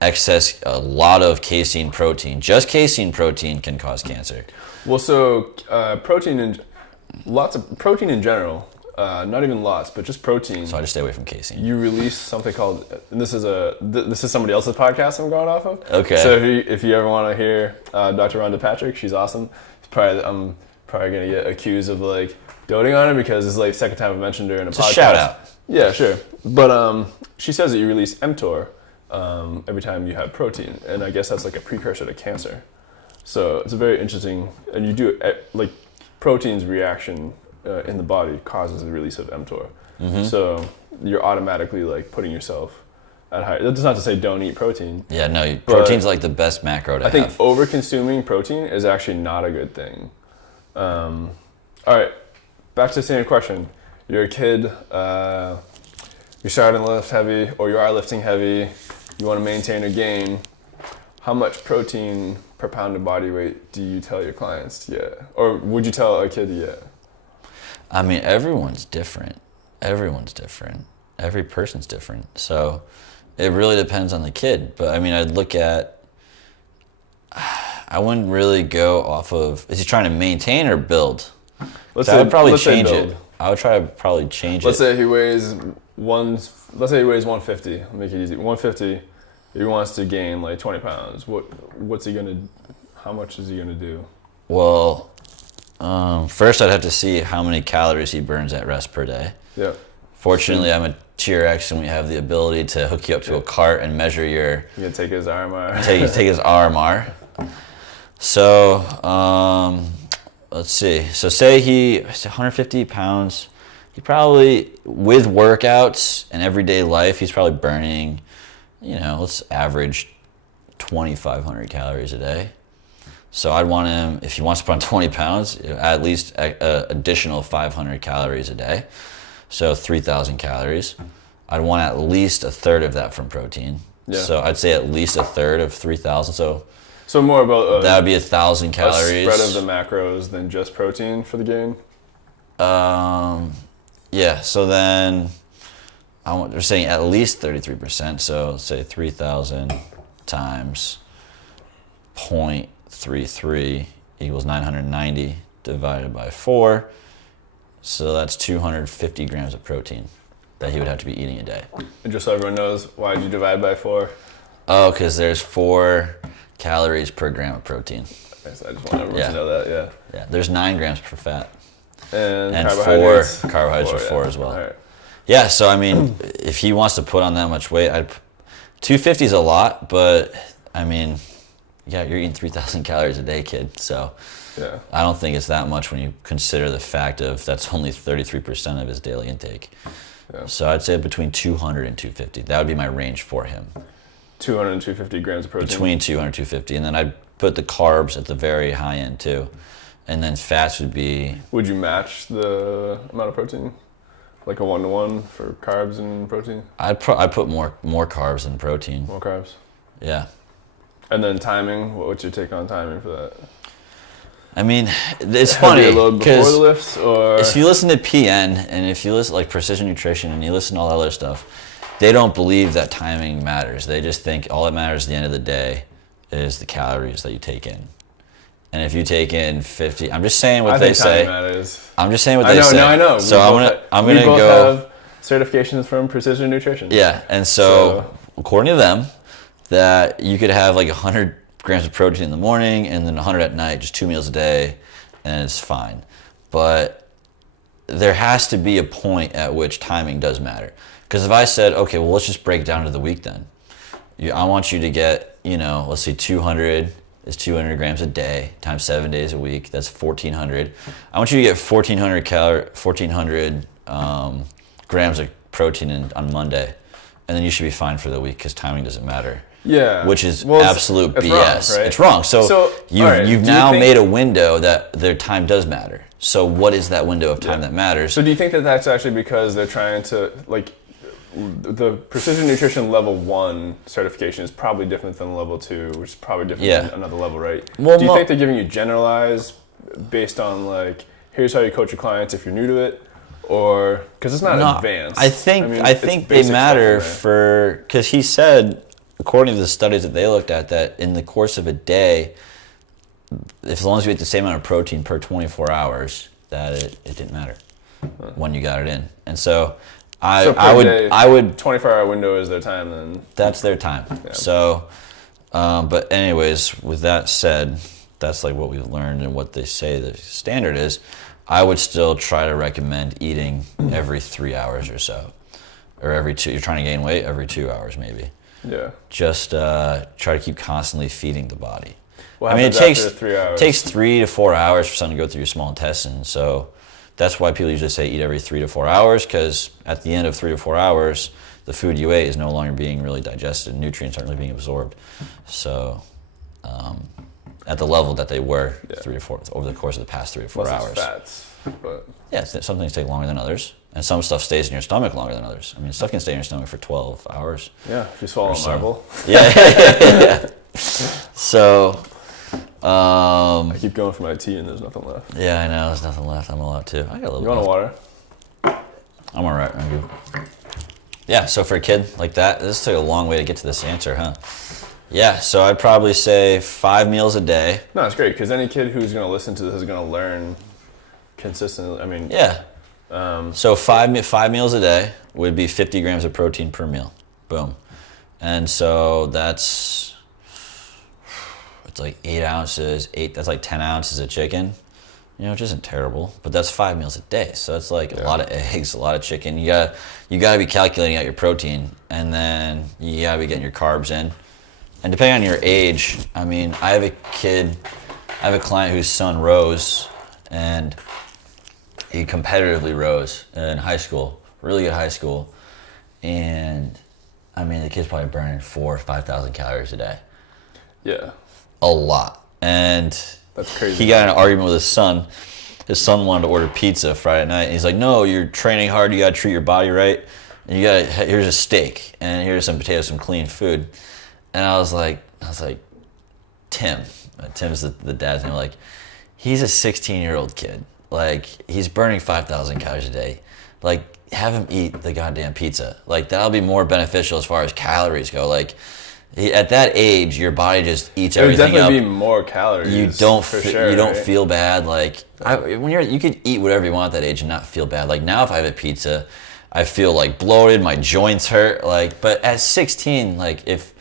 a lot of casein protein, just casein protein, can cause cancer. Well, so lots of protein in general. Not even lots, but just protein. So I just stay away from casein. You release something called, and this is somebody else's podcast I'm going off of. Okay. So if you ever want to hear Dr. Rhonda Patrick, she's awesome. I'm probably gonna get accused of like doting on her because it's like second time I've mentioned her in a podcast. Shout out. Yeah, sure. But she says that you release mTOR every time you have protein, and I guess that's like a precursor to cancer. So it's a very interesting, and you do like protein's reaction in the body causes the release of mTOR. So you're automatically like putting yourself at high. That's not to say don't eat protein. Yeah, no, protein's like the best macro to have. I think over-consuming protein is actually not a good thing. All right, back to the same question. You're a kid, you're starting to lift heavy, or you are lifting heavy, you want to maintain a gain. How much protein per pound of body weight do you tell your clients to get? Or would you tell a kid to get? I mean, everyone's different. Every person's different. So it really depends on the kid. But I mean, I wouldn't really go off of, is he trying to maintain or build? I would probably change it. I would try to probably change Let's it. say he weighs 150, make it easy. 150, he wants to gain like 20 pounds. How much is he gonna do? Well, first I'd have to see how many calories he burns at rest per day. Yeah. Fortunately, I'm a Tier X and we have the ability to hook you up to a cart and measure your... You can take his RMR. take his RMR. So, let's see. So say he's 150 pounds. He probably, with workouts and everyday life, he's probably burning, let's average 2,500 calories a day. So I'd want him, if he wants to put on 20 pounds, at least additional 500 calories a day. So 3,000 calories. I'd want at least a third of that from protein. Yeah. So I'd say at least a third of 3,000. So more about that would be 1,000 calories. A spread of the macros than just protein for the gain. Yeah. So then they're saying at least 33%. So let's say 3,000 times 0.33 equals 990 divided by 4. So that's 250 grams of protein that he would have to be eating a day. And just so everyone knows, why did you divide by 4? Oh, because there's 4 calories per gram of protein. Okay, so I just want everyone to know that, Yeah, there's 9 grams per fat. And carbohydrates? 4 carbohydrates are 4 as well. All right. Yeah, so I mean, if he wants to put on that much weight, 250 is a lot, but I mean, yeah, you're eating 3,000 calories a day, kid. So yeah. I don't think it's that much when you consider the fact of that's only 33% of his daily intake. Yeah. So I'd say between 200 and 250. That would be my range for him. 200 and 250 grams of protein? Between 200 and 250. And then I'd put the carbs at the very high end too. And then fats would be... Would you match the amount of protein? Like a 1-to-1 for carbs and protein? I'd put more carbs than protein. More carbs? Yeah. And then timing, what's your take on timing for that? I mean, it's funny because lifts, or if you listen to PN and if you listen like Precision Nutrition and you listen to all that other stuff, they don't believe that timing matters. They just think all that matters at the end of the day is the calories that you take in. And if you take in 50, I'm just saying what they say. Matters. I'm just saying what they say. No, I know. So I'm gonna go. Have certifications from Precision Nutrition. Yeah, and so according to them, that you could have like 100 grams of protein in the morning and then 100 at night, just 2 meals a day, and it's fine. But there has to be a point at which timing does matter. Because if I said, okay, well, let's just break it down to the week then. I want you to get, let's say 200 is 200 grams a day times 7 days a week. That's 1,400. I want you to get 1,400 grams of protein on Monday, and then you should be fine for the week because timing doesn't matter. Yeah. Which is absolute BS. Wrong, right? It's wrong. So you've now made a window that their time does matter. So what is that window of time that matters? So do you think that that's actually because they're trying to, like, the Precision Nutrition Level 1 certification is probably different than Level 2, which is probably different than another level, right? Well, do you think they're giving you generalized based on, like, here's how you coach your clients if you're new to it? Or, because it's not advanced. I think they matter because he said, according to the studies that they looked at, that in the course of a day, as long as you ate the same amount of protein per 24 hours, that it didn't matter when you got it in. And so I would 24-hour window is their time then. That's their time. Yeah. So, but anyways, with that said, that's like what we've learned and what they say the standard is. I would still try to recommend eating every 3 hours or so, or every 2. You're trying to gain weight every 2 hours maybe. Yeah. Just try to keep constantly feeding the body. It takes 3 to 4 hours for something to go through your small intestine. So That's why people usually say eat every 3 to 4 hours, because at the end of 3 to 4 hours, the food you ate is no longer being really digested. Nutrients aren't really being absorbed. So at the level that they were 3 to 4 over the course of the past 3 to 4 hours. Fats, but yeah, some things take longer than others, and some stuff stays in your stomach longer than others. I mean, stuff can stay in your stomach for 12 hours. Yeah, if you swallow a marble. Yeah. So. I keep going for my tea and there's nothing left. Yeah, I know. There's nothing left. I'm allowed to. I got a little. You want a water? I'm all right. I'm good. Yeah. So for a kid like that, this took a long way to get to this answer, huh? Yeah. So I'd probably say 5 meals a day. No, it's great because any kid who's going to listen to this is going to learn consistently. I mean. Yeah. So five meals a day would be 50 grams of protein per meal. Boom. And so that's. It's like 8 ounces, that's like 10 ounces of chicken, which isn't terrible, but that's 5 meals a day. So it's like a lot of eggs, a lot of chicken. You gotta be calculating out your protein, and then you gotta be getting your carbs in. And depending on your age, I mean, I have a client whose son rose, and he competitively rose in high school, really good high school. And I mean, the kid's probably burning 4,000 or 5,000 calories a day. Yeah. A lot. And that's crazy. He got in an argument with his son. His son wanted to order pizza Friday night. And he's like, no, you're training hard. You got to treat your body right. And here's a steak. And here's some potatoes, some clean food. And I was like, Tim. Tim's the dad's name. Like, he's a 16-year-old kid. Like, he's burning 5,000 calories a day. Like, have him eat the goddamn pizza. Like, that'll be more beneficial as far as calories go. Like, at that age, your body just eats everything up. It would definitely be more calories. You don't feel bad. Like you could eat whatever you want at that age and not feel bad. Like now, if I have a pizza, I feel like bloated. My joints hurt. Like, but at 16, like if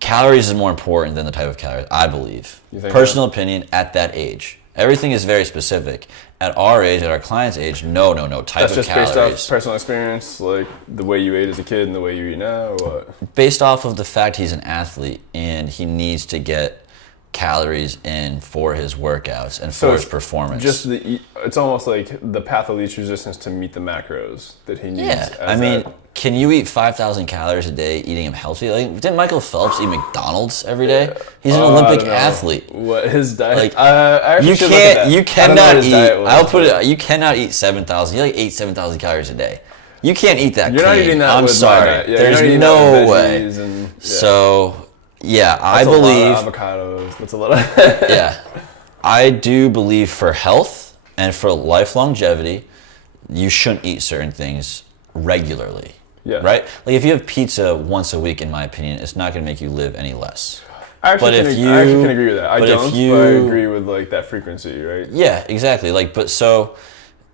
calories is more important than the type of calories, I believe. Personal opinion at that age. Everything is very specific. At our age, at our client's age, no. Type of calories. That's just based off personal experience, like the way you ate as a kid and the way you eat now, or what? Based off of the fact he's an athlete and he needs to get calories in for his workouts and for his performance. It's almost like the path of least resistance to meet the macros that he needs. Yeah, I mean, can you eat 5,000 calories a day eating them healthy? Like, didn't Michael Phelps eat McDonald's every day? He's an Olympic athlete. What his diet? Like, you cannot eat. You cannot eat 7,000. You ate 7,000 calories a day. You can't eat that. You're clean. not eating that. I'm with sorry. Yeah, there's no way. And, So. Yeah, I believe. A lot of avocados. That's a lot of. Yeah, I do believe for health and for life longevity, you shouldn't eat certain things regularly. Yeah. Right? Like if you have pizza once a week, in my opinion, it's not going to make you live any less. I actually can agree with that. I don't, but I agree with like that frequency, right? Yeah, exactly. Like, but so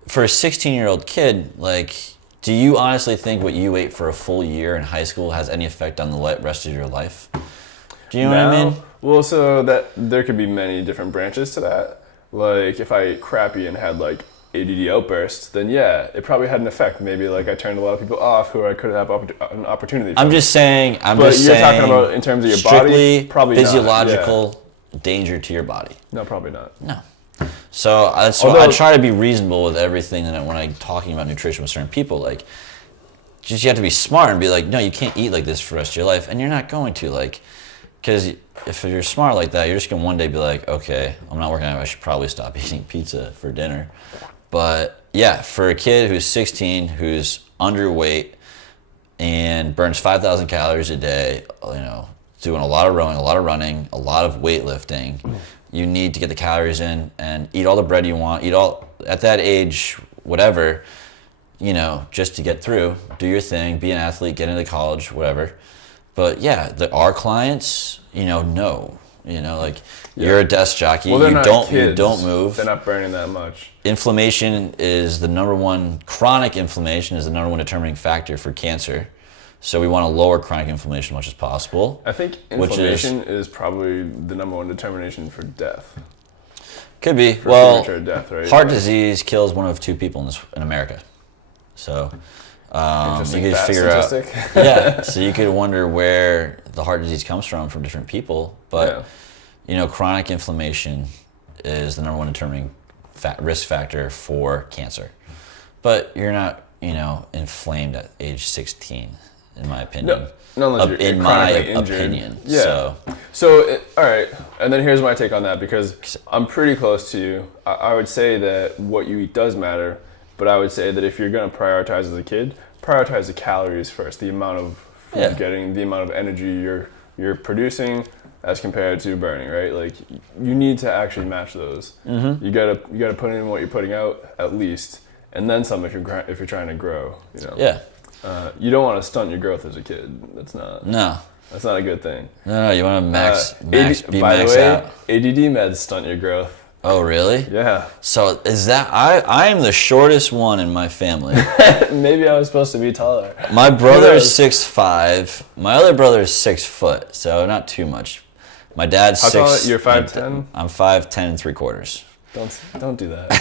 for a 16-year-old kid, like, do you honestly think what you ate for a full year in high school has any effect on the rest of your life? Do you know what I mean? Well, so that there could be many different branches to that. Like if I ate crappy and had like ADD outbursts, then yeah, it probably had an effect. Maybe like I turned a lot of people off who I could have an opportunity for. I'm just saying. But you're talking about in terms of your body, probably physiological danger to your body. No, probably not. No. So that's why I try to be reasonable with everything that when I'm talking about nutrition with certain people, like just you have to be smart and be like, no, you can't eat like this for the rest of your life, and you're not going to like. Because if you're smart like that, you're just going to one day be like, okay, I'm not working out. I should probably stop eating pizza for dinner. But yeah, for a kid who's 16, who's underweight and burns 5,000 calories a day, doing a lot of rowing, a lot of running, a lot of weightlifting, you need to get the calories in and eat all the bread you want, at that age, whatever, just to get through, do your thing, be an athlete, get into college, whatever. But yeah, our clients, no. You're a desk jockey. Well, you don't move. They're not burning that much. Inflammation is the number one. Chronic inflammation is the number one determining factor for cancer. So we want to lower chronic inflammation as much as possible. I think inflammation is probably the number one determination for death. Could be. For death, right? Heart disease kills 1 of 2 people in America. So. You could figure out, yeah. So you could wonder where the heart disease comes from different people, but chronic inflammation is the number one determining risk factor for cancer. But you're not, inflamed at age 16, in my opinion. No, unless you're in my injured. opinion. Yeah. So, all right. And then here's my take on that, because I'm pretty close to you. I would say that what you eat does matter, but I would say that if you're going to prioritize as a kid, prioritize the calories first, the amount of food you're getting, the amount of energy you're producing as compared to burning, right? Like, you need to actually match those. Mm-hmm. You gotta put in what you're putting out at least, and then some if you're trying to grow. Yeah. You don't want to stunt your growth as a kid. That's not a good thing. No, you want to max By the way, out. ADD meds stunt your growth. Oh, really? Yeah. So is that I am the shortest one in my family. Maybe I was supposed to be taller. My brother is 6'5". My other brother is 6 foot, so not too much. My dad's How 6. tall? You're 5'10"? I'm 5'10" and 3/4. Don't do that.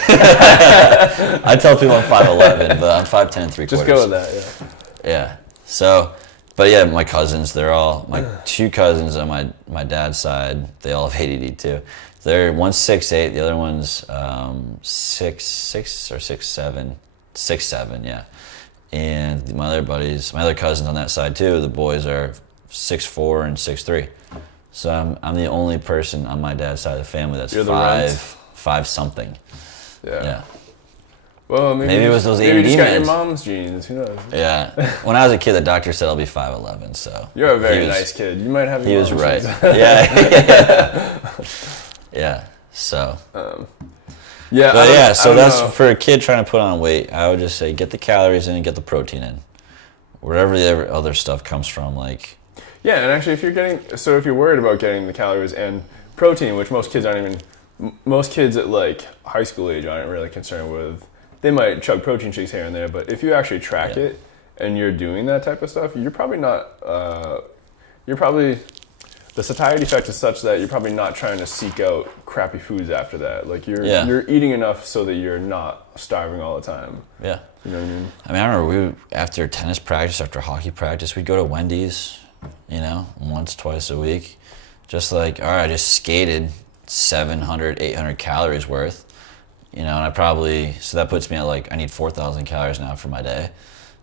I tell people I'm 5'11", but I'm 5'10" and 3/4. Just go with that. Yeah. So, but yeah, my cousins, my 2 cousins on my dad's side, they all have ADD too. One's 6'8", the other one's 6'6" or 6'7", 6'7", yeah. And my other cousins on that side too, the boys are 6'4" and 6'3". So I'm the only person on my dad's side of the family that's 5 something. Yeah. Well, maybe it was those ADD maybe you just got your meds. mom's genes. Who knows? Yeah. When I was a kid, the doctor said I'll be 5'11", so. You're a very nice kid. You might have your He was mom's right. genes. Yeah. Yeah. So. Yeah. But so that's for a kid trying to put on weight. I would just say get the calories in and get the protein in. Wherever the other stuff comes from, like. Yeah, and actually, if you're worried about getting the calories and protein, which most kids at like high school age aren't really concerned with. They might chug protein shakes here and there, but if you actually track it and you're doing that type of stuff, you're probably not. The satiety effect is such that you're probably not trying to seek out crappy foods after that. Like you're eating enough so that you're not starving all the time. Yeah. You know what I mean? I remember after tennis practice, after hockey practice, we'd go to Wendy's, once, twice a week. Just like, all right, I just skated 700, 800 calories worth. And so that puts me at like, I need 4,000 calories now for my day.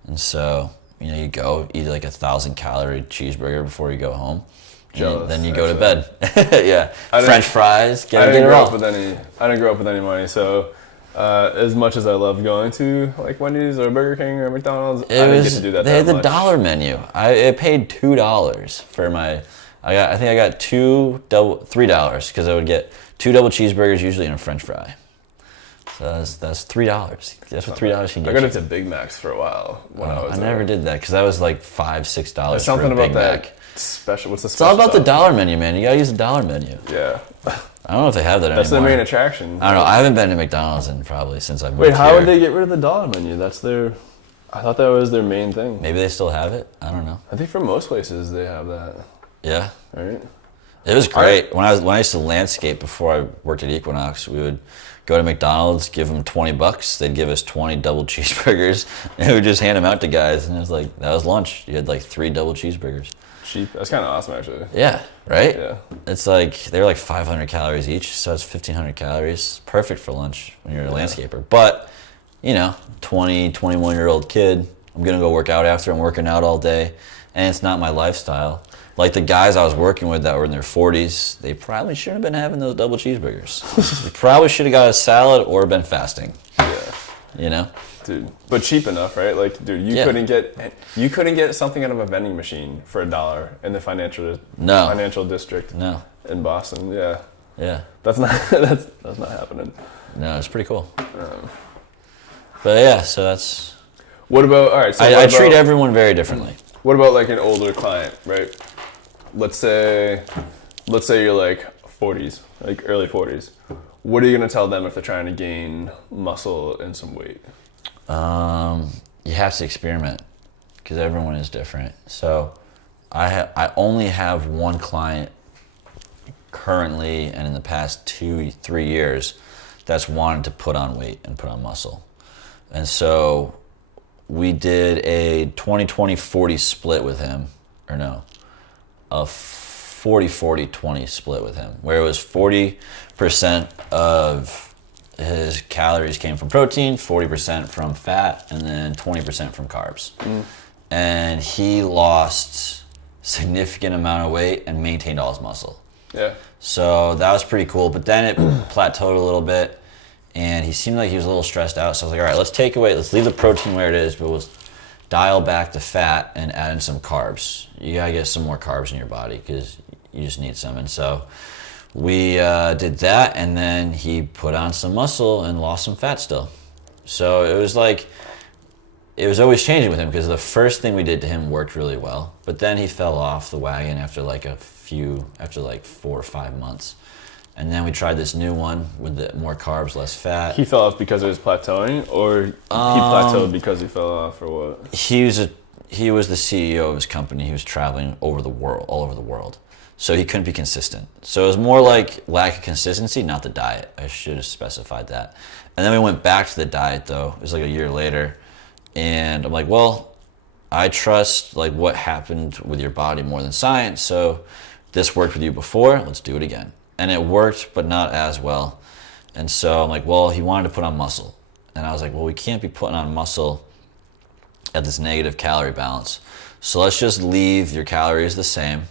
And so, you go eat like 1,000-calorie cheeseburger before you go home. Jealous, then you go to bed. Yeah. French fries. I didn't grow up with any money, so as much as I loved going to like Wendy's or Burger King or McDonald's, I didn't get to do that. They had the dollar menu. I paid $2 for my. I think I got $3 because I would get 2 double cheeseburgers usually and a French fry. So that's $3. That's what $3 can get. I got into Big Macs for a while when I was. I never did that because that was like $5-6 for something a Big about Mac. That special. What's the It's special? all about the dollar menu, man. You gotta use the dollar menu. Yeah. I don't know if they have that That's anymore. their main attraction. I don't know. I haven't been to McDonald's since I've moved Wait, how here. would they get rid of the dollar menu? I thought that was their main thing. Maybe they still have it. I don't know. I think for most places they have that. Yeah. Right. It was great. When I used to landscape before I worked at Equinox, we would go to McDonald's, give them $20. They'd give us 20 double cheeseburgers, and we would just hand them out to guys. And it was like, that was lunch. You had like 3 double cheeseburgers. Cheap. That's kind of awesome, actually. Yeah, right? Yeah. It's like, they're like 500 calories each, so it's 1,500 calories. Perfect for lunch when you're a landscaper. But, 20, 21-year-old kid, I'm going to go work out after. I'm working out all day, and it's not my lifestyle. Like the guys I was working with that were in their 40s, they probably shouldn't have been having those double cheeseburgers. They probably should have got a salad or been fasting. Yeah. Dude, but cheap enough, right? Like, dude, you couldn't get something out of a vending machine for $1 in the financial district. No. In Boston. Yeah. Yeah. That's not happening. No, it's pretty cool. But yeah, so that's. What about? All right. So I treat everyone very differently. What about like an older client, right? Let's say you're like 40s, like early 40s. What are you gonna tell them if they're trying to gain muscle and some weight? You have to experiment because everyone is different. So I only have one client currently and in the past 2-3 years that's wanted to put on weight and put on muscle. And so we did a 20-20-40 split with him, or no, a 40-40-20 split with him, where it was 40% of his calories came from protein, 40% from fat, and then 20% from carbs. And he lost significant amount of weight and maintained all his muscle. Yeah. So that was pretty cool. But then it plateaued a little bit, and he seemed like he was a little stressed out. So I was like, all right, let's leave the protein where it is, but we'll dial back the fat and add in some carbs. You gotta get some more carbs in your body because you just need some. And so we did that, and then he put on some muscle and lost some fat still. So it was always changing with him because the first thing we did to him worked really well, but then he fell off the wagon after like 4 or 5 months. And then we tried this new one with the more carbs, less fat. He fell off because it was plateauing, or he plateaued because he fell off, or what? He was the CEO of his company. He was traveling all over the world. So he couldn't be consistent. So it was more like lack of consistency, not the diet. I should have specified that. And then we went back to the diet though. It was like a year later. And I'm like, well, I trust like what happened with your body more than science. So this worked with you before, let's do it again. And it worked, but not as well. And so I'm like, well, he wanted to put on muscle. And I was like, well, we can't be putting on muscle at this negative calorie balance. So let's just leave your calories the same,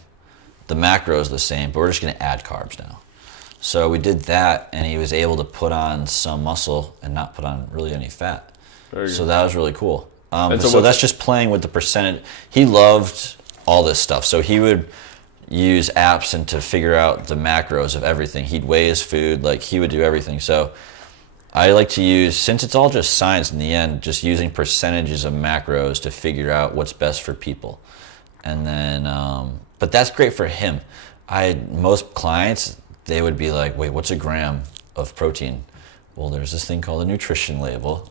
the macros the same, but we're just gonna add carbs now. So we did that, and he was able to put on some muscle and not put on really any fat. So that was really cool. So that's just playing with the percentage. He loved all this stuff. So he would use apps and to figure out the macros of everything. He'd weigh his food, like he would do everything. So I like to use, since it's all just science in the end, just using percentages of macros to figure out what's best for people. And then, but that's great for him. Most clients, they would be like, wait, what's a gram of protein? Well, there's this thing called a nutrition label.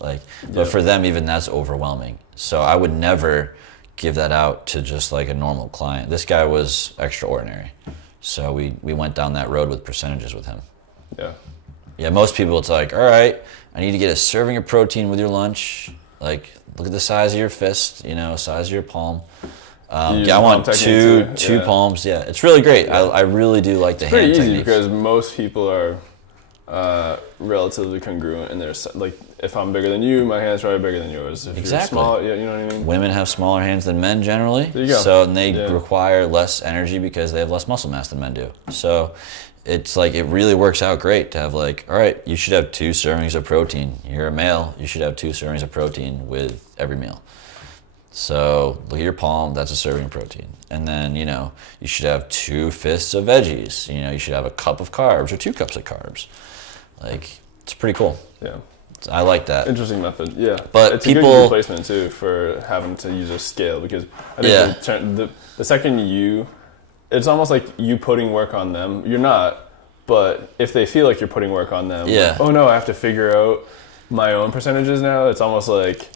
But for them, even that's overwhelming. So I would never give that out to just like a normal client. This guy was extraordinary. So we went down that road with percentages with him. Yeah. Yeah, most people it's like, all right, I need to get a serving of protein with your lunch. Like, look at the size of your fist, size of your palm. I want two palms. Yeah, it's really great. Yeah. I really do like the hand techniques. Pretty easy because most people are relatively congruent in their, like, if I'm bigger than you, my hand's probably bigger than yours. If you're small, you know what I mean? Women have smaller hands than men generally. There you go. So, and they require less energy because they have less muscle mass than men do. So it's like, it really works out great to have like, all right, you should have 2 servings of protein. You're a male, you should have 2 servings of protein with every meal. So look at your palm, that's a serving of protein. And then, you should have 2 fists of veggies. You should have a cup of carbs or 2 cups of carbs. Like, it's pretty cool. Yeah. I like that. Interesting method, yeah. But it's a good replacement too for having to use a scale, because I think the second it's almost like you putting work on them. You're not, but if they feel like you're putting work on them, like, oh no, I have to figure out my own percentages now. It's almost like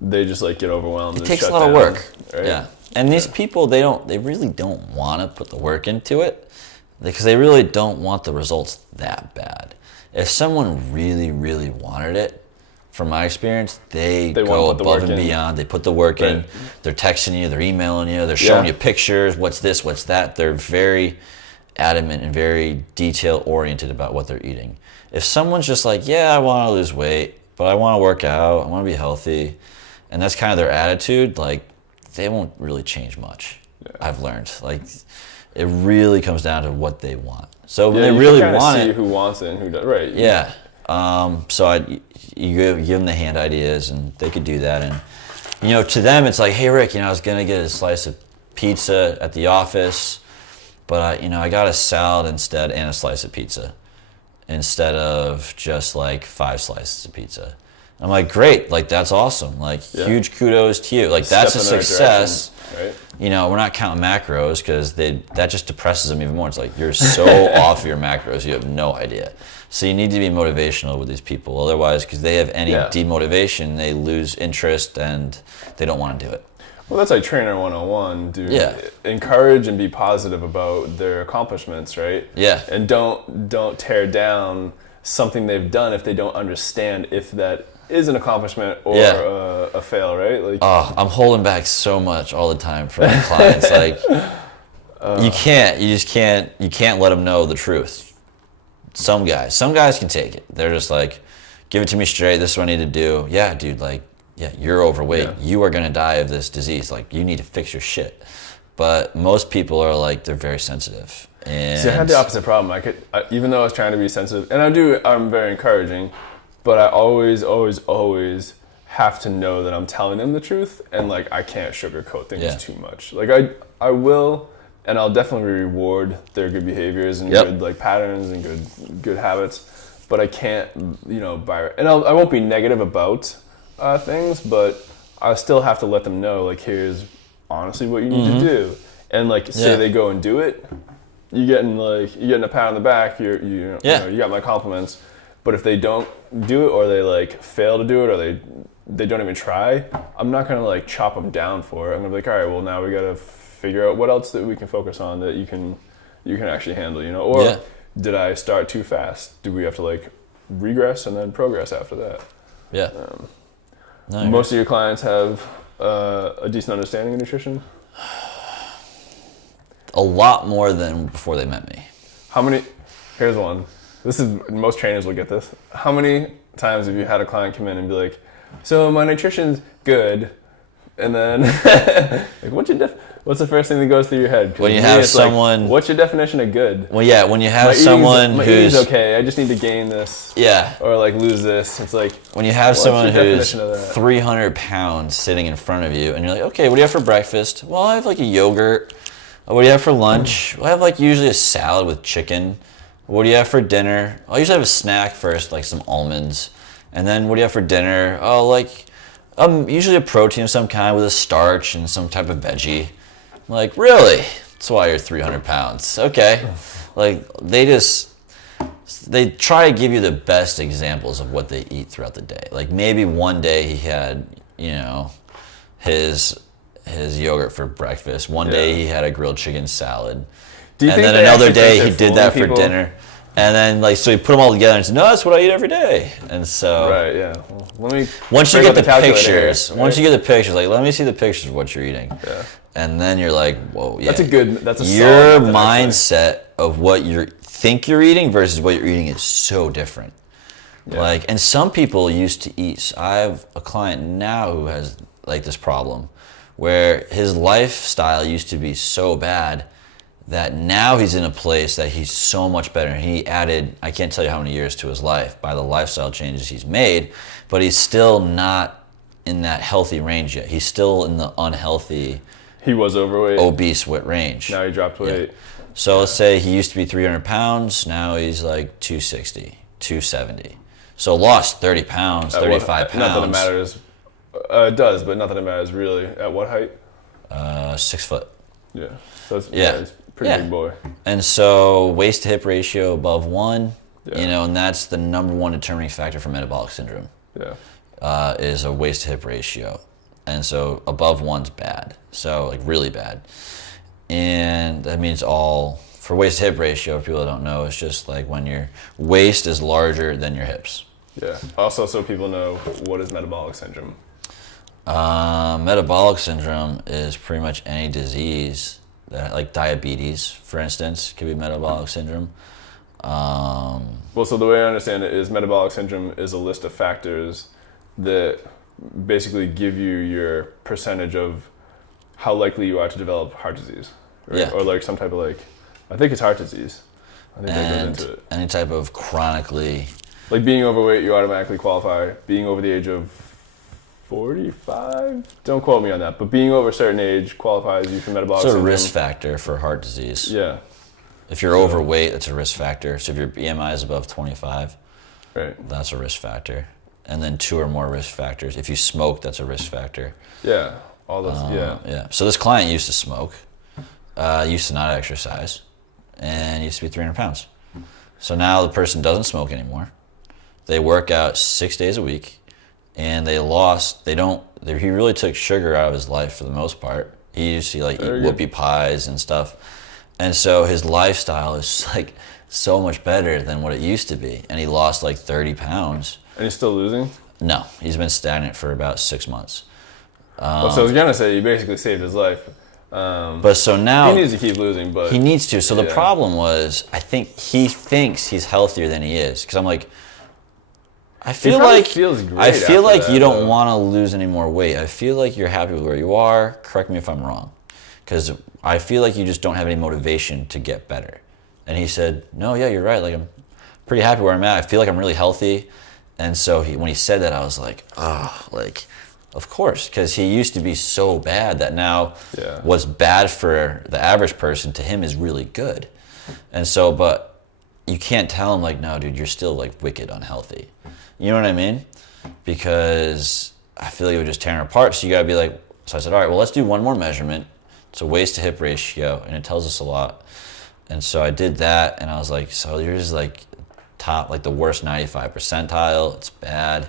they just like get overwhelmed. It takes a lot of work, right? Yeah. And these people, they really don't want to put the work into it because they really don't want the results that bad. If someone really, really wanted it, from my experience, they go above and beyond. They put the work in. They're texting you, they're emailing you, they're showing you pictures, what's this, what's that. They're very adamant and very detail-oriented about what they're eating. If someone's just like, yeah, I want to lose weight, but I want to work out, I want to be healthy, and that's kind of their attitude, like, they won't really change much, I've learned. Like, it really comes down to what they want. So when they really want it, who wants it and who does, right? Yeah. So you give them the hand ideas, and they could do that. And to them, it's like, hey Rick, I was gonna get a slice of pizza at the office, but I got a salad instead and a slice of pizza, instead of just like 5 slices of pizza. I'm like, great, like that's awesome, like huge kudos to you, like that's a success. Right. We're not counting macros because that just depresses them even more. It's like, you're so off your macros, you have no idea. So you need to be motivational with these people. Otherwise, because they have any demotivation, they lose interest and they don't want to do it. Well, that's like Trainer 101, dude. Yeah. Encourage and be positive about their accomplishments, right? Yeah. And don't tear down something they've done if they don't understand if that is an accomplishment or a fail, right? Like, I'm holding back so much all the time for my clients. Like, you can't let them know the truth. Some guys can take it. They're just like, Give it to me straight. This is what I need to do. Yeah, dude, like, yeah, you're overweight. Yeah. You are going to die of this disease. Like, you need to fix your shit. But most people are like, they're very sensitive. And see, I had the opposite problem. Even though I was trying to be sensitive, and I'm very encouraging, but I always have to know that I'm telling them the truth, and like I can't sugarcoat things too much. Like I will, and I'll definitely reward their good behaviors and good like patterns and good habits, but I can't, and I won't be negative about things, but I still have to let them know like here's honestly what you need to do, and like say they go and do it, you're getting a pat on the back, you got my compliments. But if they don't do it, or they like fail to do it, or they don't even try, I'm not gonna like chop them down for it. I'm gonna be like, all right, well now we gotta figure out what else that we can focus on that you can actually handle, Or did I start too fast? Do we have to like regress and then progress after that? Yeah. Most of your clients have a decent understanding of nutrition? A lot more than before they met me. How many? Here's one. Most trainers will get this. How many times have you had a client come in and be like, so my nutrition's good, and then like what's the first thing that goes through your head? When you have someone, like, what's your definition of good? Well, yeah, when you have someone my who's okay, I just need to gain this, or like lose this. It's like when you have someone who's 300 pounds sitting in front of you, and you're like, okay, what do you have for breakfast? Well, I have like a yogurt. What do you have for lunch? Well, I have like usually a salad with chicken. What do you have for dinner? I usually have a snack first, like some almonds. And then what do you have for dinner? Oh, like usually a protein of some kind with a starch and some type of veggie. I'm like, really? That's why you're 300 pounds. Okay. Like they try to give you the best examples of what they eat throughout the day. Like maybe one day he had, his yogurt for breakfast. One day he had a grilled chicken salad. And then another day he did that for dinner. And then so you put them all together and say, no, that's what I eat every day. And so right, yeah. Well, once you get the pictures, like let me see the pictures of what you're eating. Yeah. And then you're like, whoa, yeah. That's a your mindset of what you think you're eating versus what you're eating is so different. Yeah. And some people used to eat. I have a client now who has like this problem where his lifestyle used to be so bad that now he's in a place that he's so much better. And he added, I can't tell you how many years to his life by the lifestyle changes he's made, but he's still not in that healthy range yet. He's still in the unhealthy. He was overweight. Obese range. Now he dropped weight. Yeah. So let's say he used to be 300 pounds. Now he's like 260, 270. So lost 30 pounds, 35 pounds. Not that it matters. It does, but not that it matters really. At what height? 6 foot. Yeah. So it's pretty big boy. And so waist to hip ratio above 1, and that's the number one determining factor for metabolic syndrome. Yeah. Is a waist to hip ratio. And so above 1's bad. So like really bad. And that means for waist to hip ratio, for people that don't know, it's just like when your waist is larger than your hips. Yeah. Also, so people know, what is metabolic syndrome? Metabolic syndrome is pretty much any disease that, like diabetes, for instance, could be metabolic syndrome. Well, so the way I understand it is metabolic syndrome is a list of factors that basically give you your percentage of how likely you are to develop heart disease, right? Yeah. Or like some type of I think it's heart disease. I think that goes into it. Any type of chronically. Like being overweight, you automatically qualify. Being over the age of 45? Don't quote me on that, but being over a certain age qualifies you for metabolic syndrome. It's a risk factor for heart disease. Yeah. If you're overweight, it's a risk factor. So if your BMI is above 25, that's a risk factor. And then 2 or more risk factors. If you smoke, that's a risk factor. Yeah. All those, Yeah. So this client used to smoke, used to not exercise, and used to be 300 pounds. So now the person doesn't smoke anymore. They work out 6 days a week. And he really took sugar out of his life for the most part. He used to eat whoopie pies and stuff. And so his lifestyle is like so much better than what it used to be. And he lost like 30 pounds. And he's still losing? No, he's been stagnant for about 6 months. So I was gonna say you basically saved his life. But so now he needs to keep losing, but he needs to. So the problem was, I think he thinks he's healthier than he is. Because I'm like, I feel probably like feels great I feel after like that, you don't though. want to lose any more weight. I feel like you're happy with where you are. Correct me if I'm wrong, because I feel like you just don't have any motivation to get better. And he said, no, yeah, you're right. Like, I'm pretty happy where I'm at. I feel like I'm really healthy. And so when he said that, I was like, oh, like, of course, because he used to be so bad that now Yeah. what's bad for the average person to him is really good. And so, but you can't tell him like, no, dude, you're still like wicked unhealthy. You know what I mean? Because I feel like it would just tear him apart. So you gotta be like, so I said, all right, well, let's do one more measurement. It's a waist to hip ratio, and it tells us a lot. And so I did that, and I was like, so yours is like top, like the worst 95 percentile. It's bad.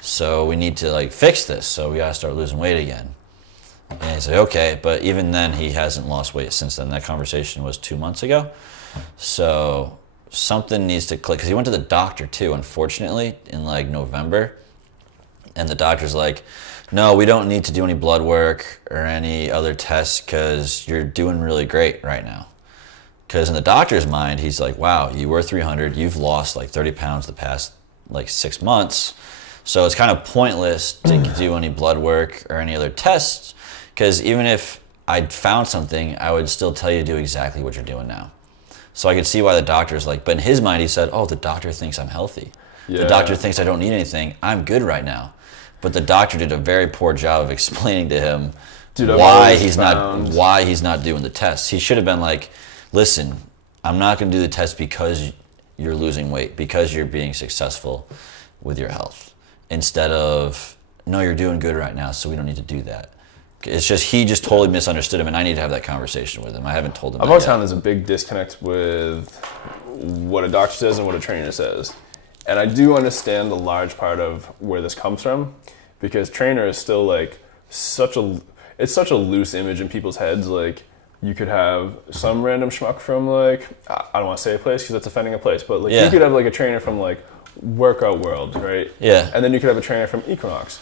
So we need to like fix this. So we gotta start losing weight again. And he's like, okay, but even then he hasn't lost weight since then. That conversation was 2 months ago. So something needs to click, because he went to the doctor too, unfortunately, in like November. And the doctor's like, no, we don't need to do any blood work or any other tests because you're doing really great right now. Because in the doctor's mind, he's like, wow, you were 300, you've lost like 30 pounds the past like 6 months. So it's kind of pointless to do any blood work or any other tests, because even if I found something, I would still tell you to do exactly what you're doing now. So I could see why the doctor's like, but in his mind, he said, oh, the doctor thinks I'm healthy. Yeah. The doctor thinks I don't need anything. I'm good right now. But the doctor did a very poor job of explaining to him why he's not doing the tests. He should have been like, listen, I'm not going to do the test because you're losing weight, because you're being successful with your health. Instead of, no, you're doing good right now, so we don't need to do that. It's just, he just totally misunderstood him, and I need to have that conversation with him. I haven't told him I've that always yet. found there's a big disconnect with what a doctor says and what a trainer says. And I do understand a large part of where this comes from, because trainer is still like it's such a loose image in people's heads. Like, you could have some random schmuck from like, I don't want to say a place because that's offending a place, but like, Yeah. you could have like a trainer from like Workout World, right? Yeah. And then you could have a trainer from Equinox.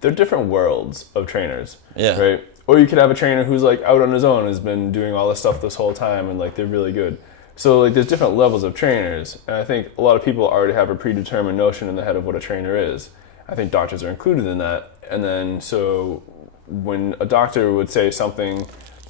They're different worlds of trainers, Yeah. right? Or you could have a trainer who's like out on his own, has been doing all this stuff this whole time, and like they're really good. So like there's different levels of trainers, and I think a lot of people already have a predetermined notion in the head of what a trainer is. I think doctors are included in that. And then so when a doctor would say something,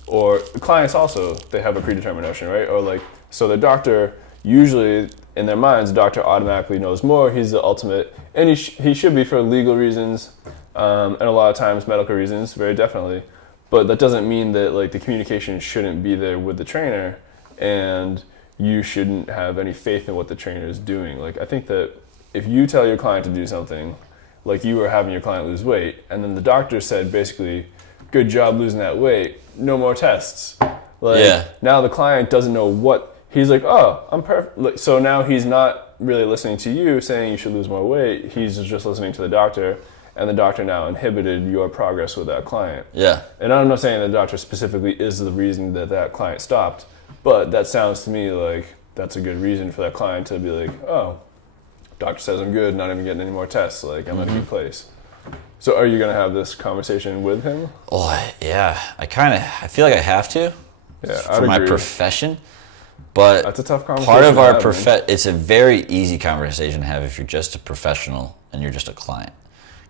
or clients also, they have a predetermined notion, right? Or like, so the doctor, usually in their minds, the doctor automatically knows more. He's the ultimate, and he should be for legal reasons, and a lot of times medical reasons, very definitely. But that doesn't mean that like the communication shouldn't be there with the trainer, and you shouldn't have any faith in what the trainer is doing. Like, I think that if you tell your client to do something, like you were having your client lose weight, and then the doctor said basically, good job losing that weight, no more tests. Like, Yeah. now the client doesn't know what, he's like, oh, I'm perfect. Like, so now he's not really listening to you saying you should lose more weight, he's just listening to the doctor, and the doctor now inhibited your progress with that client. Yeah. And I'm not saying the doctor specifically is the reason that that client stopped, but that sounds to me like that's a good reason for that client to be like, oh, doctor says I'm good, not even getting any more tests, like I'm in a good place. So are you going to have this conversation with him? Oh, yeah. I feel like I have to. Yeah, For I'd my agree. profession. But That's a tough conversation part of to our have, it's a very easy conversation to have if you're just a professional and you're just a client,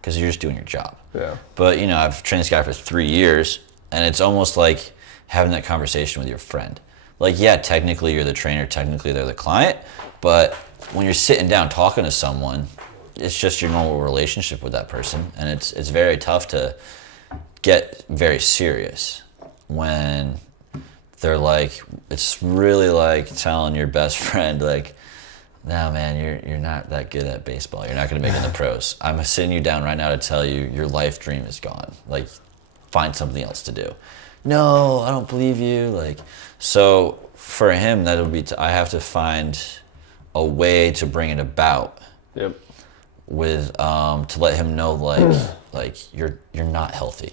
because you're just doing your job. Yeah. But I've trained this guy for 3 years, and it's almost like having that conversation with your friend. Like, yeah, technically you're the trainer, technically they're the client, but when you're sitting down talking to someone, it's just your normal relationship with that person, and it's very tough to get very serious when they're like, it's really like telling your best friend, like, no, man, you're not that good at baseball. You're not going to make it in the pros. I'm sitting you down right now to tell you your life dream is gone. Like, find something else to do. No, I don't believe you. Like, so for him, that'll be, I have to find a way to bring it about. Yep. With to let him know like you're not healthy.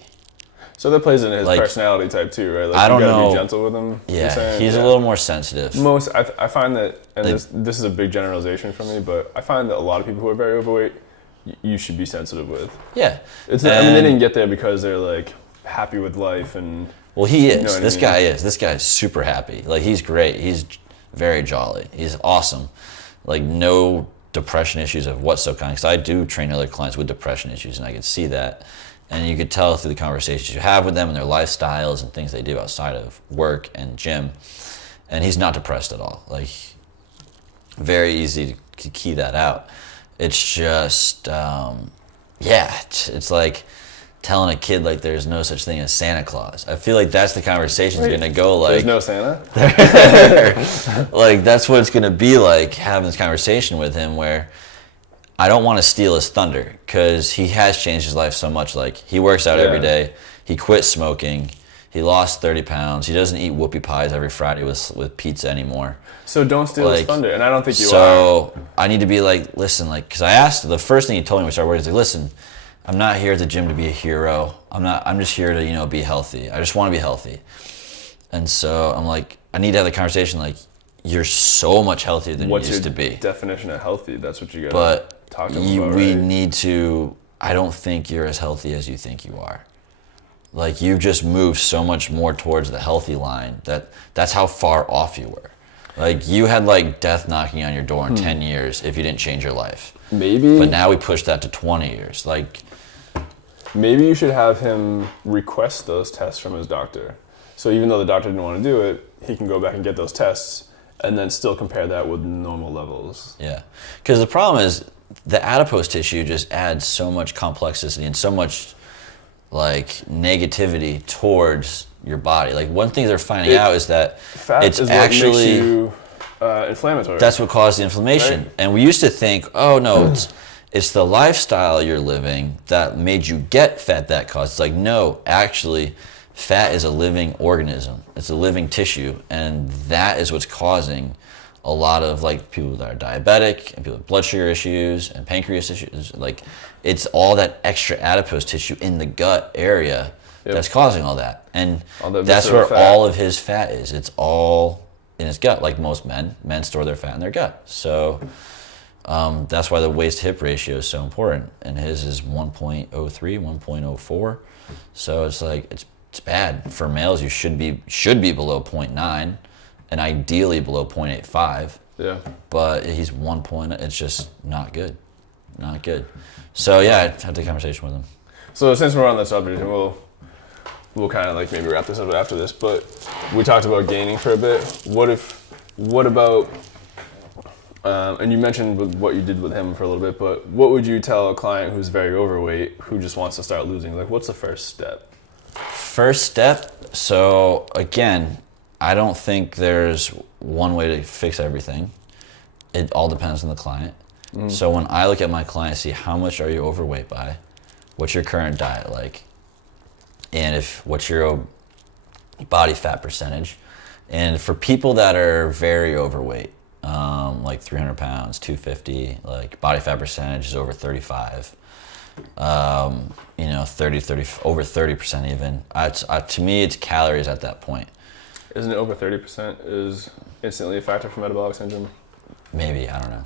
So that plays into his Like, personality type too, right? Like, I don't you gotta know. be gentle with him. you're Yeah, saying? he's a little more sensitive. I find that, and this is a big generalization for me, but I find that a lot of people who are very overweight, you should be sensitive with. Yeah, I mean, they didn't get there because they're like happy with life and. well, he is. You know what I This mean? guy is. This guy is super happy. Like, he's great. He's very jolly. He's awesome. Like, no depression issues of what's so common, because I do train other clients with depression issues, and I could see that. And you could tell through the conversations you have with them and their lifestyles and things they do outside of work and gym. And he's not depressed at all. Like, very easy to key that out. It's just, it's like telling a kid like there's no such thing as Santa Claus. I feel like that's the conversation's gonna go like. There's no Santa? Like, that's what it's gonna be like, having this conversation with him, where I don't want to steal his thunder, because he has changed his life so much. Like, he works out every day. He quit smoking. He lost 30 pounds. He doesn't eat whoopie pies every Friday with pizza anymore. So don't steal his thunder, and I don't think you are. So I need to be like, listen, like, because I asked, the first thing he told me when we started working, he's like, listen, I'm not here at the gym to be a hero. I'm just here to, be healthy. I just want to be healthy. And so I'm like, I need to have the conversation, like, you're so much healthier than you used to be. What's your definition of healthy? That's what you got. But talk about, we need to, I don't think you're as healthy as you think you are. Like, you've just moved so much more towards the healthy line that's how far off you were. Like, you had like death knocking on your door in 10 years if you didn't change your life. Maybe. But now we pushed that to 20 years. Like, maybe you should have him request those tests from his doctor. So even though the doctor didn't want to do it, he can go back and get those tests and then still compare that with normal levels. Yeah. Because the problem is the adipose tissue just adds so much complexity and so much like negativity towards your body. Like, one thing they're finding out is that fat it's is actually what makes you inflammatory. That's what caused the inflammation. Right. And we used to think, oh no, it's the lifestyle you're living that made you get fat that caused. It's like, no, actually, fat is a living organism. It's a living tissue, and that is what's causing a lot of like people that are diabetic and people with blood sugar issues and pancreas issues. Like, it's all that extra adipose tissue in the gut area that's causing all that. And that's where all of his fat is. It's all in his gut. Like most men store their fat in their gut. So that's why the waist hip ratio is so important. And his is 1.03, 1.04. So it's like, it's bad. For males, you should be below 0.9 and ideally below 0.85. Yeah. But he's 1 point. It's just not good. Not good. So yeah, I had the conversation with him. So since we're on the subject, and we'll kind of like maybe wrap this up after this, but we talked about gaining for a bit. What about, and you mentioned what you did with him for a little bit, but what would you tell a client who's very overweight who just wants to start losing? Like, what's the first step? First step, so again, I don't think there's one way to fix everything. It all depends on the client. So when I look at my client, see how much are you overweight by, what's your current diet like, and what's your body fat percentage. And for people that are very overweight, like 300 pounds, 250, like body fat percentage is over 35, 30, over 30% even. To me, it's calories at that point. Isn't it over 30% is instantly a factor for metabolic syndrome? Maybe, I don't know.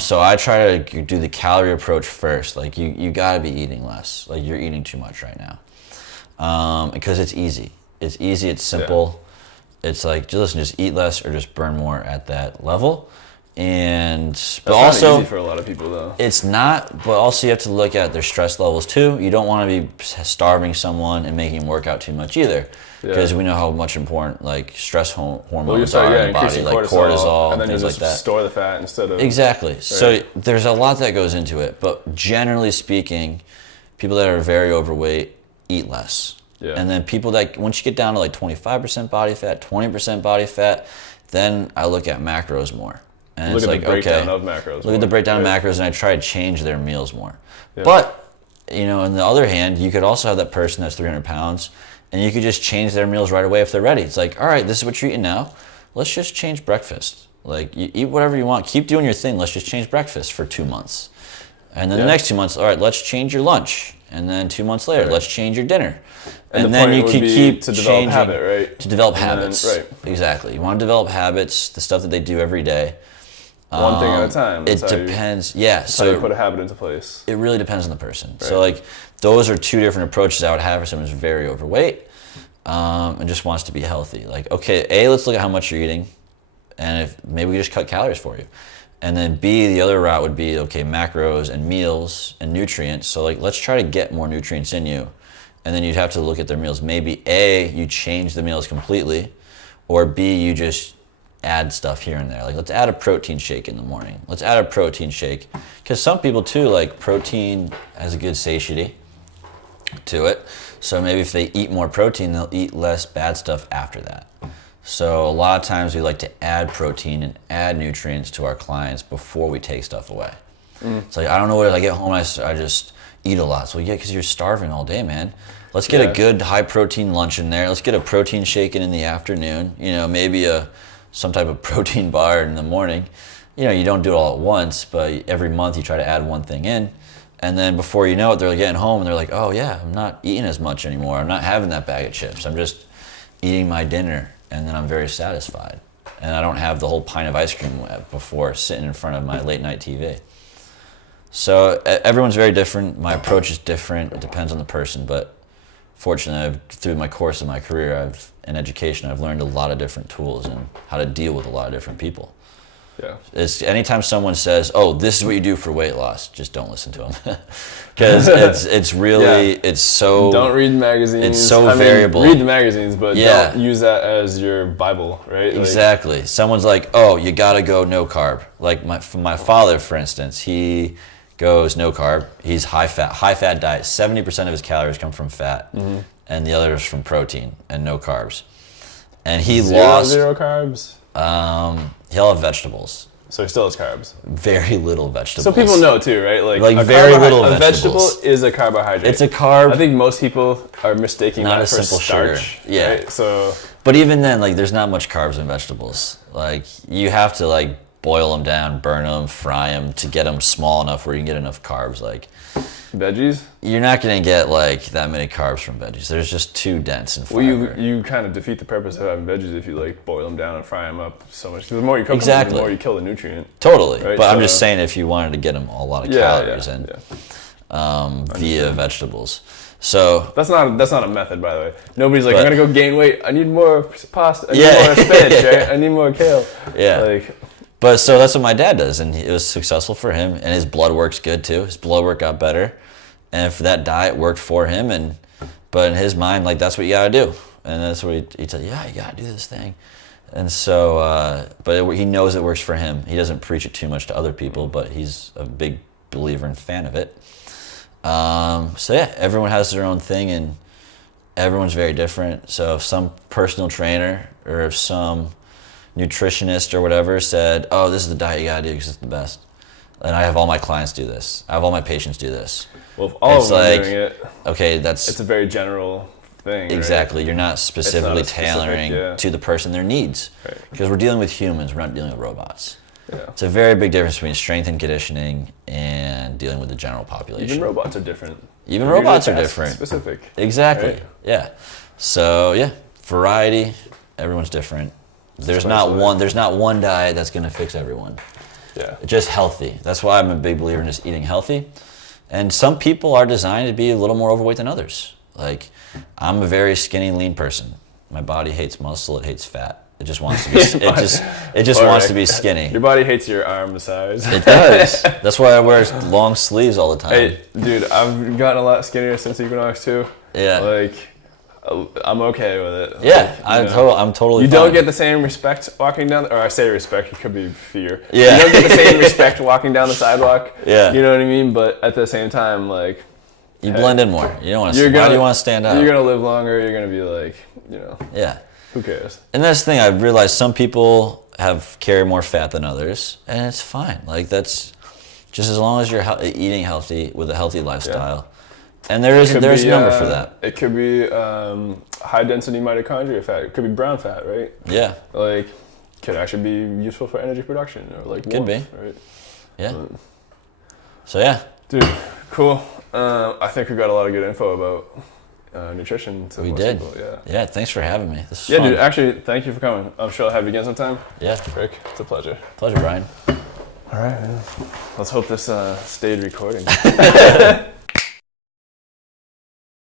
So I try to do the calorie approach first. Like, you gotta be eating less. Like, you're eating too much right now. Because it's easy. It's easy, it's simple. Yeah. It's like, just eat less or just burn more at that level. But also, not easy for a lot of people though. It's not, but also you have to look at their stress levels too. You don't want to be starving someone and making them work out too much either. Because we know how much important like stress hormones are in the body, like cortisol and then things you like that. Store the fat instead of exactly. Right. So there's a lot that goes into it, but generally speaking, people that are very overweight eat less. Yeah. And then people that once you get down to like 25% body fat, 20% body fat, then I look at macros more. And look it's at like, the breakdown of macros. Look at the breakdown of macros, and I try to change their meals more. Yeah. But on the other hand, you could also have that person that's 300 pounds. And you could just change their meals right away if they're ready. It's like, all right, this is what you're eating now. Let's just change breakfast. Like, you eat whatever you want. Keep doing your thing. Let's just change breakfast for 2 months. And then the next 2 months, all right, let's change your lunch. And then 2 months later, let's change your dinner. And then you can keep to develop habit, right? To develop habits. Right. Exactly. You want to develop habits, the stuff that they do every day. One thing at a time. It depends. That's how you put a habit into place. It really depends on the person. Right. So like, those are two different approaches I would have for someone who's very overweight and just wants to be healthy. Like, okay, let's look at how much you're eating, and if maybe we just cut calories for you. And then B, the other route would be, okay, macros and meals and nutrients. So like, let's try to get more nutrients in you. And then you'd have to look at their meals. Maybe A, you change the meals completely, or B, you just add stuff here and there. Like, let's add a protein shake in the morning. Let's add a protein shake. Because some people too, like, protein has a good satiety to it. So maybe if they eat more protein, they'll eat less bad stuff after that. So a lot of times we like to add protein and add nutrients to our clients before we take stuff away. It's like, I don't know what, I get home, I just eat a lot. So yeah, because you're starving all day, man. Let's get a good high protein lunch in there. Let's get a protein shake in the afternoon. You know, maybe some type of protein bar in the morning. You know, you don't do it all at once, but every month you try to add one thing in. And then before you know it, they're getting home and they're like, oh yeah, I'm not eating as much anymore. I'm not having that bag of chips. I'm just eating my dinner. And then I'm very satisfied. And I don't have the whole pint of ice cream before sitting in front of my late night TV. So everyone's very different. My approach is different. It depends on the person. But fortunately, through my course of my career, in education, I've learned a lot of different tools and how to deal with a lot of different people. Yeah. It's anytime someone says, "Oh, this is what you do for weight loss," just don't listen to them, because it's really it's so. Don't read magazines. It's so variable. Read the magazines, but don't use that as your Bible, right? Exactly. Like, someone's like, "Oh, you gotta go no carb." Like my father, for instance, he goes no carb. He's high fat diet. 70% of his calories come from fat, and the others from protein and no carbs. And he lost zero carbs. He'll have vegetables. So he still has carbs. Very little vegetables. So people know too, right? Like very little vegetables. A vegetable is a carbohydrate. It's a carb. I think most people are mistaking not that a for simple starch. Sugar. Yeah. Right? So. But even then, like, there's not much carbs in vegetables. Like, you have to like boil them down, burn them, fry them to get them small enough where you can get enough carbs. Like. Veggies? You're not going to get like that many carbs from veggies. There's just too dense in fiber. Well, you kind of defeat the purpose of having veggies if you like boil them down and fry them up so much. The more you cook them, the more you kill the nutrient. Totally. Right? But I'm just saying if you wanted to get them a lot of calories via vegetables. So that's not a method, by the way. Nobody's like, I'm gonna go gain weight. I need more pasta. I need more spinach. Right? I need more kale. Yeah. Like. But so that's what my dad does, and it was successful for him, and his blood work's good too. His blood work got better, and for that diet worked for him. But in his mind, like, that's what you gotta do, and that's what he tells you. Yeah, you gotta do this thing. And so, he knows it works for him. He doesn't preach it too much to other people, but he's a big believer and fan of it. So yeah, everyone has their own thing, and everyone's very different. So if some personal trainer or if some nutritionist or whatever said, "Oh, this is the diet you gotta do because it's the best," and I have all my clients do this, I have all my patients do this. Well, if all of them are doing it, okay, it's a very general thing. Exactly. Right? You're not specifically tailoring to the person their needs, because we're dealing with humans. We're not dealing with robots. Yeah. It's a very big difference between strength and conditioning and dealing with the general population. Even robots are different. Even robots are different. Specific. Exactly. Right? Yeah. So yeah, variety. Everyone's different. There's not one diet that's going to fix everyone. Yeah. Just healthy. That's why I'm a big believer in just eating healthy. And some people are designed to be a little more overweight than others. Like, I'm a very skinny, lean person. My body hates muscle. It hates fat. It just wants to be. It just wants to be skinny. Your body hates your arm size. It does. That's why I wear long sleeves all the time. Hey, dude, I've gotten a lot skinnier since Equinox too. Yeah. Like, I'm okay with it. Yeah, like, I'm totally. You fine. don't get the same respect walking down, or I say respect, it could be fear. Yeah. You don't get the same respect walking down the sidewalk. Yeah. You know what I mean? But at the same time, like, you blend in more. You don't want to. Why do you want to stand out? You're gonna live longer. You're gonna be like, Yeah. Who cares? And that's the thing. I realized some people carry more fat than others, and it's fine. Like, that's just as long as you're eating healthy with a healthy lifestyle. Yeah. And there's a number for that. It could be high density mitochondria fat. It could be brown fat, right? Yeah. Like, could actually be useful for energy production or like could warmth, be. Right? Yeah. So yeah. Dude, cool. I think we got a lot of good info about nutrition. We did. People. Yeah. Yeah. Thanks for having me. This is fun. Dude. Actually, thank you for coming. I'm sure I'll have you again sometime. Yeah. Rick, it's a pleasure. Pleasure, Brian. All right, man. Let's hope this stayed recording.